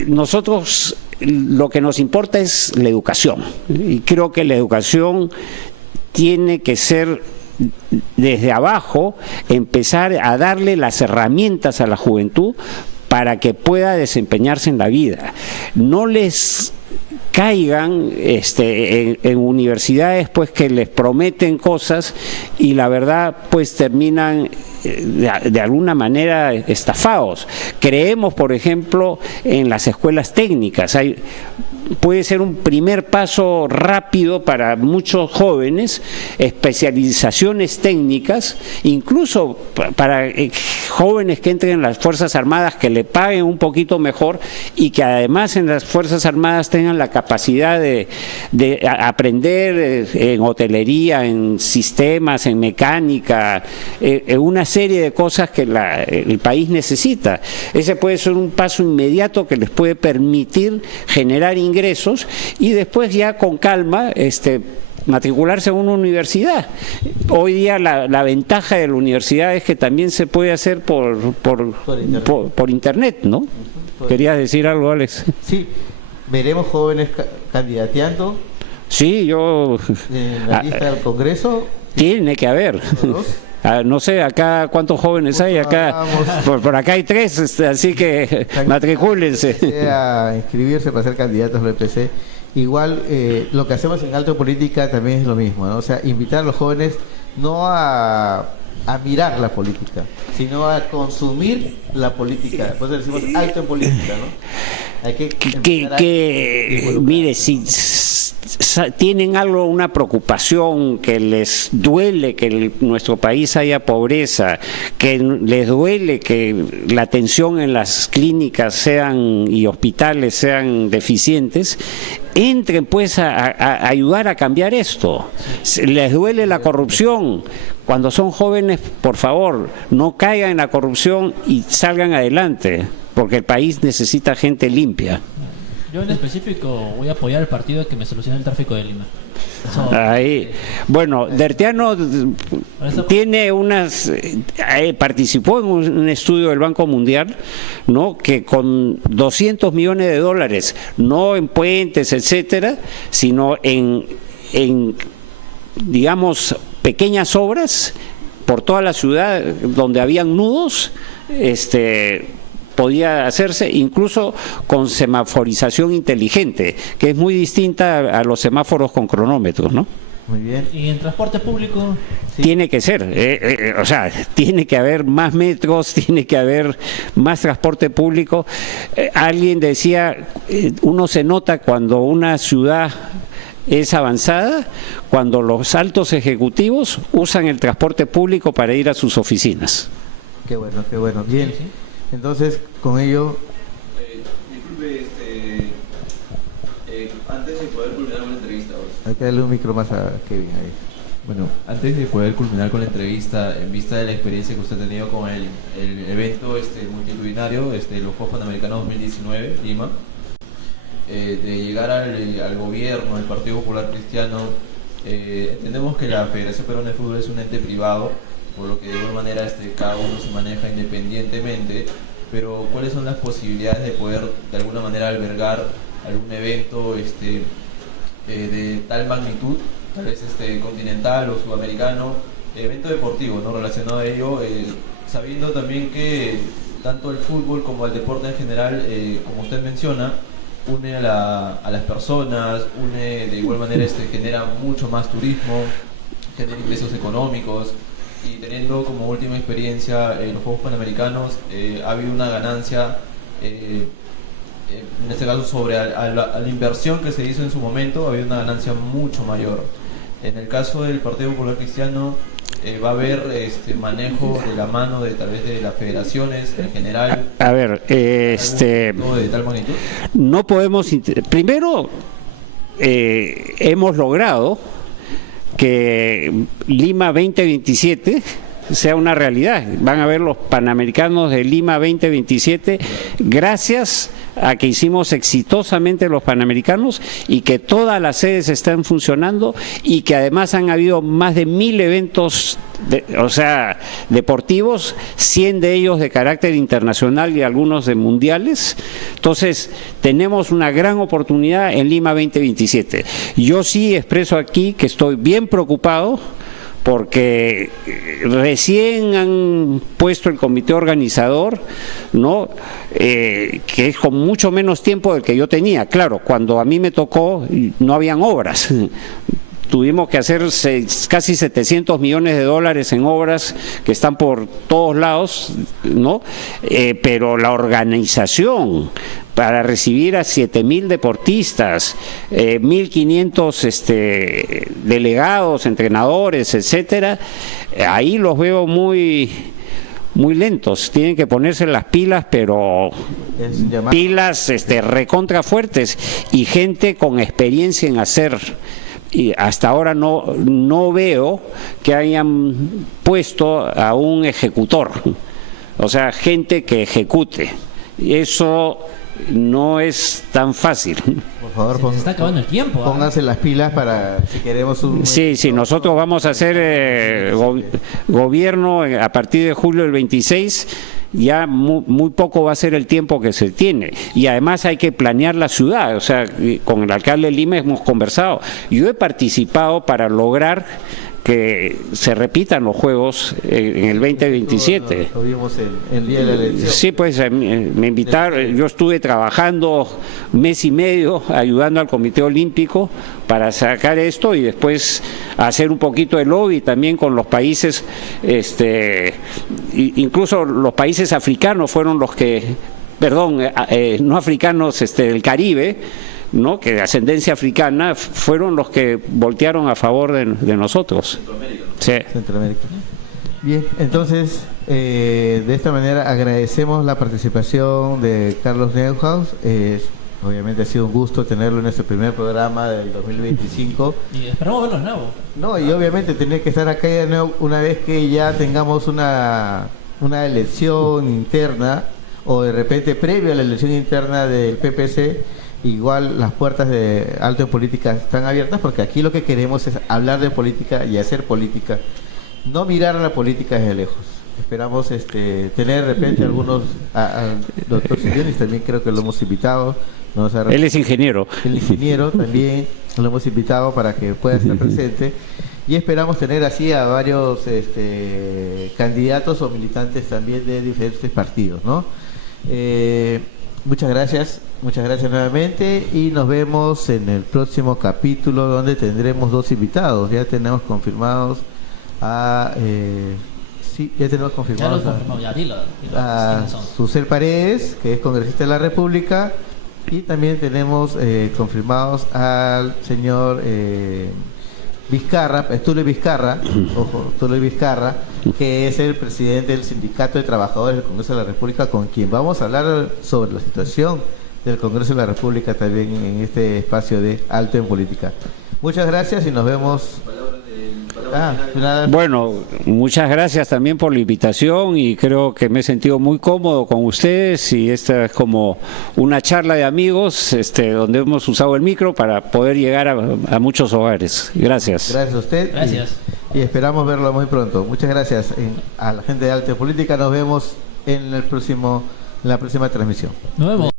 nosotros lo que nos importa es la educación, y creo que la educación tiene que ser desde abajo, empezar a darle las herramientas a la juventud para que pueda desempeñarse en la vida. No les caigan en universidades pues que les prometen cosas y la verdad pues terminan de alguna manera estafados. Creemos, por ejemplo, en las escuelas técnicas. Puede ser un primer paso rápido para muchos jóvenes, especializaciones técnicas, incluso para jóvenes que entren en las Fuerzas Armadas, que le paguen un poquito mejor y que además en las Fuerzas Armadas tengan la capacidad de aprender en hotelería, en sistemas, en mecánica, en una serie de cosas que el país necesita. Ese puede ser un paso inmediato que les puede permitir generar ingresos y después ya con calma matricularse en una universidad. Hoy día la ventaja de la universidad es que también se puede hacer por internet, ¿no? ¿Querías decir algo, Alex? Sí, veremos jóvenes candidateando. Sí, yo... En la lista del Congreso. Tiene que haber. No sé, acá cuántos jóvenes hay, acá por acá hay 3, así que matricúlense. A inscribirse para ser candidatos al EPC. Igual lo que hacemos en Alto Política también es lo mismo, ¿no? O sea, invitar a los jóvenes no a mirar la política, sino a consumir la política. Por eso decimos Alto en Política, ¿no? Hay que mire, si tienen una preocupación, que les duele que nuestro país haya pobreza, que les duele que la atención en las clínicas y hospitales sean deficientes, entren pues a ayudar a cambiar esto. Les duele la corrupción. Cuando son jóvenes, por favor, no caigan en la corrupción y salgan adelante, porque el país necesita gente limpia. Yo en específico voy a apoyar el partido que me solucione el tráfico de Lima. Ahí. Bueno, Dertiano tiene participó en un estudio del Banco Mundial, ¿no? Que con $200 millones, no en puentes, etcétera, sino en digamos, pequeñas obras por toda la ciudad donde habían nudos, podía hacerse incluso con semaforización inteligente, que es muy distinta a los semáforos con cronómetros, ¿no? Muy bien. ¿Y en transporte público? Sí. Tiene que ser, o sea, tiene que haber más metros, tiene que haber más transporte público. Alguien decía, uno se nota cuando una ciudad es avanzada, cuando los altos ejecutivos usan el transporte público para ir a sus oficinas. Qué bueno, qué bueno. Bien. ¿Sí? Entonces, con ello... disculpe, antes de poder culminar con la entrevista... Hay que darle un micro más a Kevin ahí. Bueno, antes de poder culminar con la entrevista, en vista de la experiencia que usted ha tenido con el evento multitudinario, los Juegos Panamericanos 2019, Lima, de llegar al gobierno, al Partido Popular Cristiano, entendemos que la Federación Peruana de Fútbol es un ente privado, por lo que de alguna manera cada uno se maneja independientemente, pero ¿cuáles son las posibilidades de poder de alguna manera albergar algún evento de tal magnitud, tal vez continental o sudamericano, evento deportivo, ¿no? Relacionado a ello, sabiendo también que tanto el fútbol como el deporte en general, como usted menciona, une a las personas, une de igual manera genera mucho más turismo, genera ingresos económicos. Y teniendo como última experiencia los Juegos Panamericanos, ha habido una ganancia en este caso sobre a la inversión que se hizo en su momento, había una ganancia mucho mayor. En el caso del Partido Popular Cristiano, va a haber manejo de la mano de tal vez de las federaciones en general. A ver, de tal magnitud. no podemos. Primero, hemos logrado que Lima 2027 sea una realidad. Van a ver los Panamericanos de Lima 2027 gracias a que hicimos exitosamente los Panamericanos y que todas las sedes están funcionando y que además han habido más de 1000 eventos deportivos, 100 de ellos de carácter internacional y algunos de mundiales. Entonces tenemos una gran oportunidad en Lima 2027. Yo sí expreso aquí que estoy bien preocupado porque recién han puesto el comité organizador, ¿no? Que es con mucho menos tiempo del que yo tenía. Claro, cuando a mí me tocó no habían obras. Tuvimos que hacer casi 700 millones de dólares en obras que están por todos lados, ¿no? Pero la organización para recibir a 7.000 deportistas, 1.500 delegados, entrenadores, etcétera, ahí los veo muy lentos. Tienen que ponerse las pilas, pero pilas recontra fuertes y gente con experiencia en hacer. Y hasta ahora no veo que hayan puesto a un ejecutor, o sea, gente que ejecute. Y eso no es tan fácil. Por favor, se está acabando el tiempo. Pónganse las pilas para si queremos un... Sí, nosotros vamos a hacer gobierno a partir de julio del 26. Ya muy poco va a ser el tiempo que se tiene y además hay que planear la ciudad. O sea, con el alcalde de Lima hemos conversado. Yo he participado para lograr que se repitan los Juegos en el 2027. Lo vimos el día de la elección. Sí, pues me invitaron, yo estuve trabajando mes y medio ayudando al Comité Olímpico para sacar esto y después hacer un poquito de lobby también con los países, incluso los países africanos fueron los que, no africanos, del Caribe, ¿no? Que de ascendencia africana fueron los que voltearon a favor de nosotros. Centroamérica, ¿no? Sí. Centroamérica. Bien, entonces de esta manera agradecemos la participación de Carlos Neuhaus. Obviamente ha sido un gusto tenerlo en este primer programa del 2025. Y esperamos verlo de nuevo. No, y obviamente tener que estar acá de nuevo una vez que ya tengamos una elección interna o de repente previo a la elección interna del PPC. Igual las puertas de Alto en Política están abiertas porque aquí lo que queremos es hablar de política y hacer política, no mirar a la política desde lejos. Esperamos tener de repente algunos, al doctor Silionis también creo que lo hemos invitado. Él es ingeniero. El ingeniero también lo hemos invitado para que pueda estar presente y esperamos tener así a varios candidatos o militantes también de diferentes partidos, ¿no? Muchas gracias nuevamente y nos vemos en el próximo capítulo donde tendremos 2 invitados. Ya tenemos confirmados a Susel Paredes, que es congresista de la República, y también tenemos confirmados al señor Tulio Vizcarra, que es el presidente del Sindicato de Trabajadores del Congreso de la República, con quien vamos a hablar sobre la situación del Congreso de la República también en este espacio de Alto en Política. Muchas gracias y nos vemos. Bueno, muchas gracias también por la invitación y creo que me he sentido muy cómodo con ustedes y esta es como una charla de amigos donde hemos usado el micro para poder llegar a muchos hogares. Gracias. Gracias a usted. Gracias. Y esperamos verlo muy pronto. Muchas gracias a la gente de Alto en Política. Nos vemos en la próxima transmisión. Nos vemos.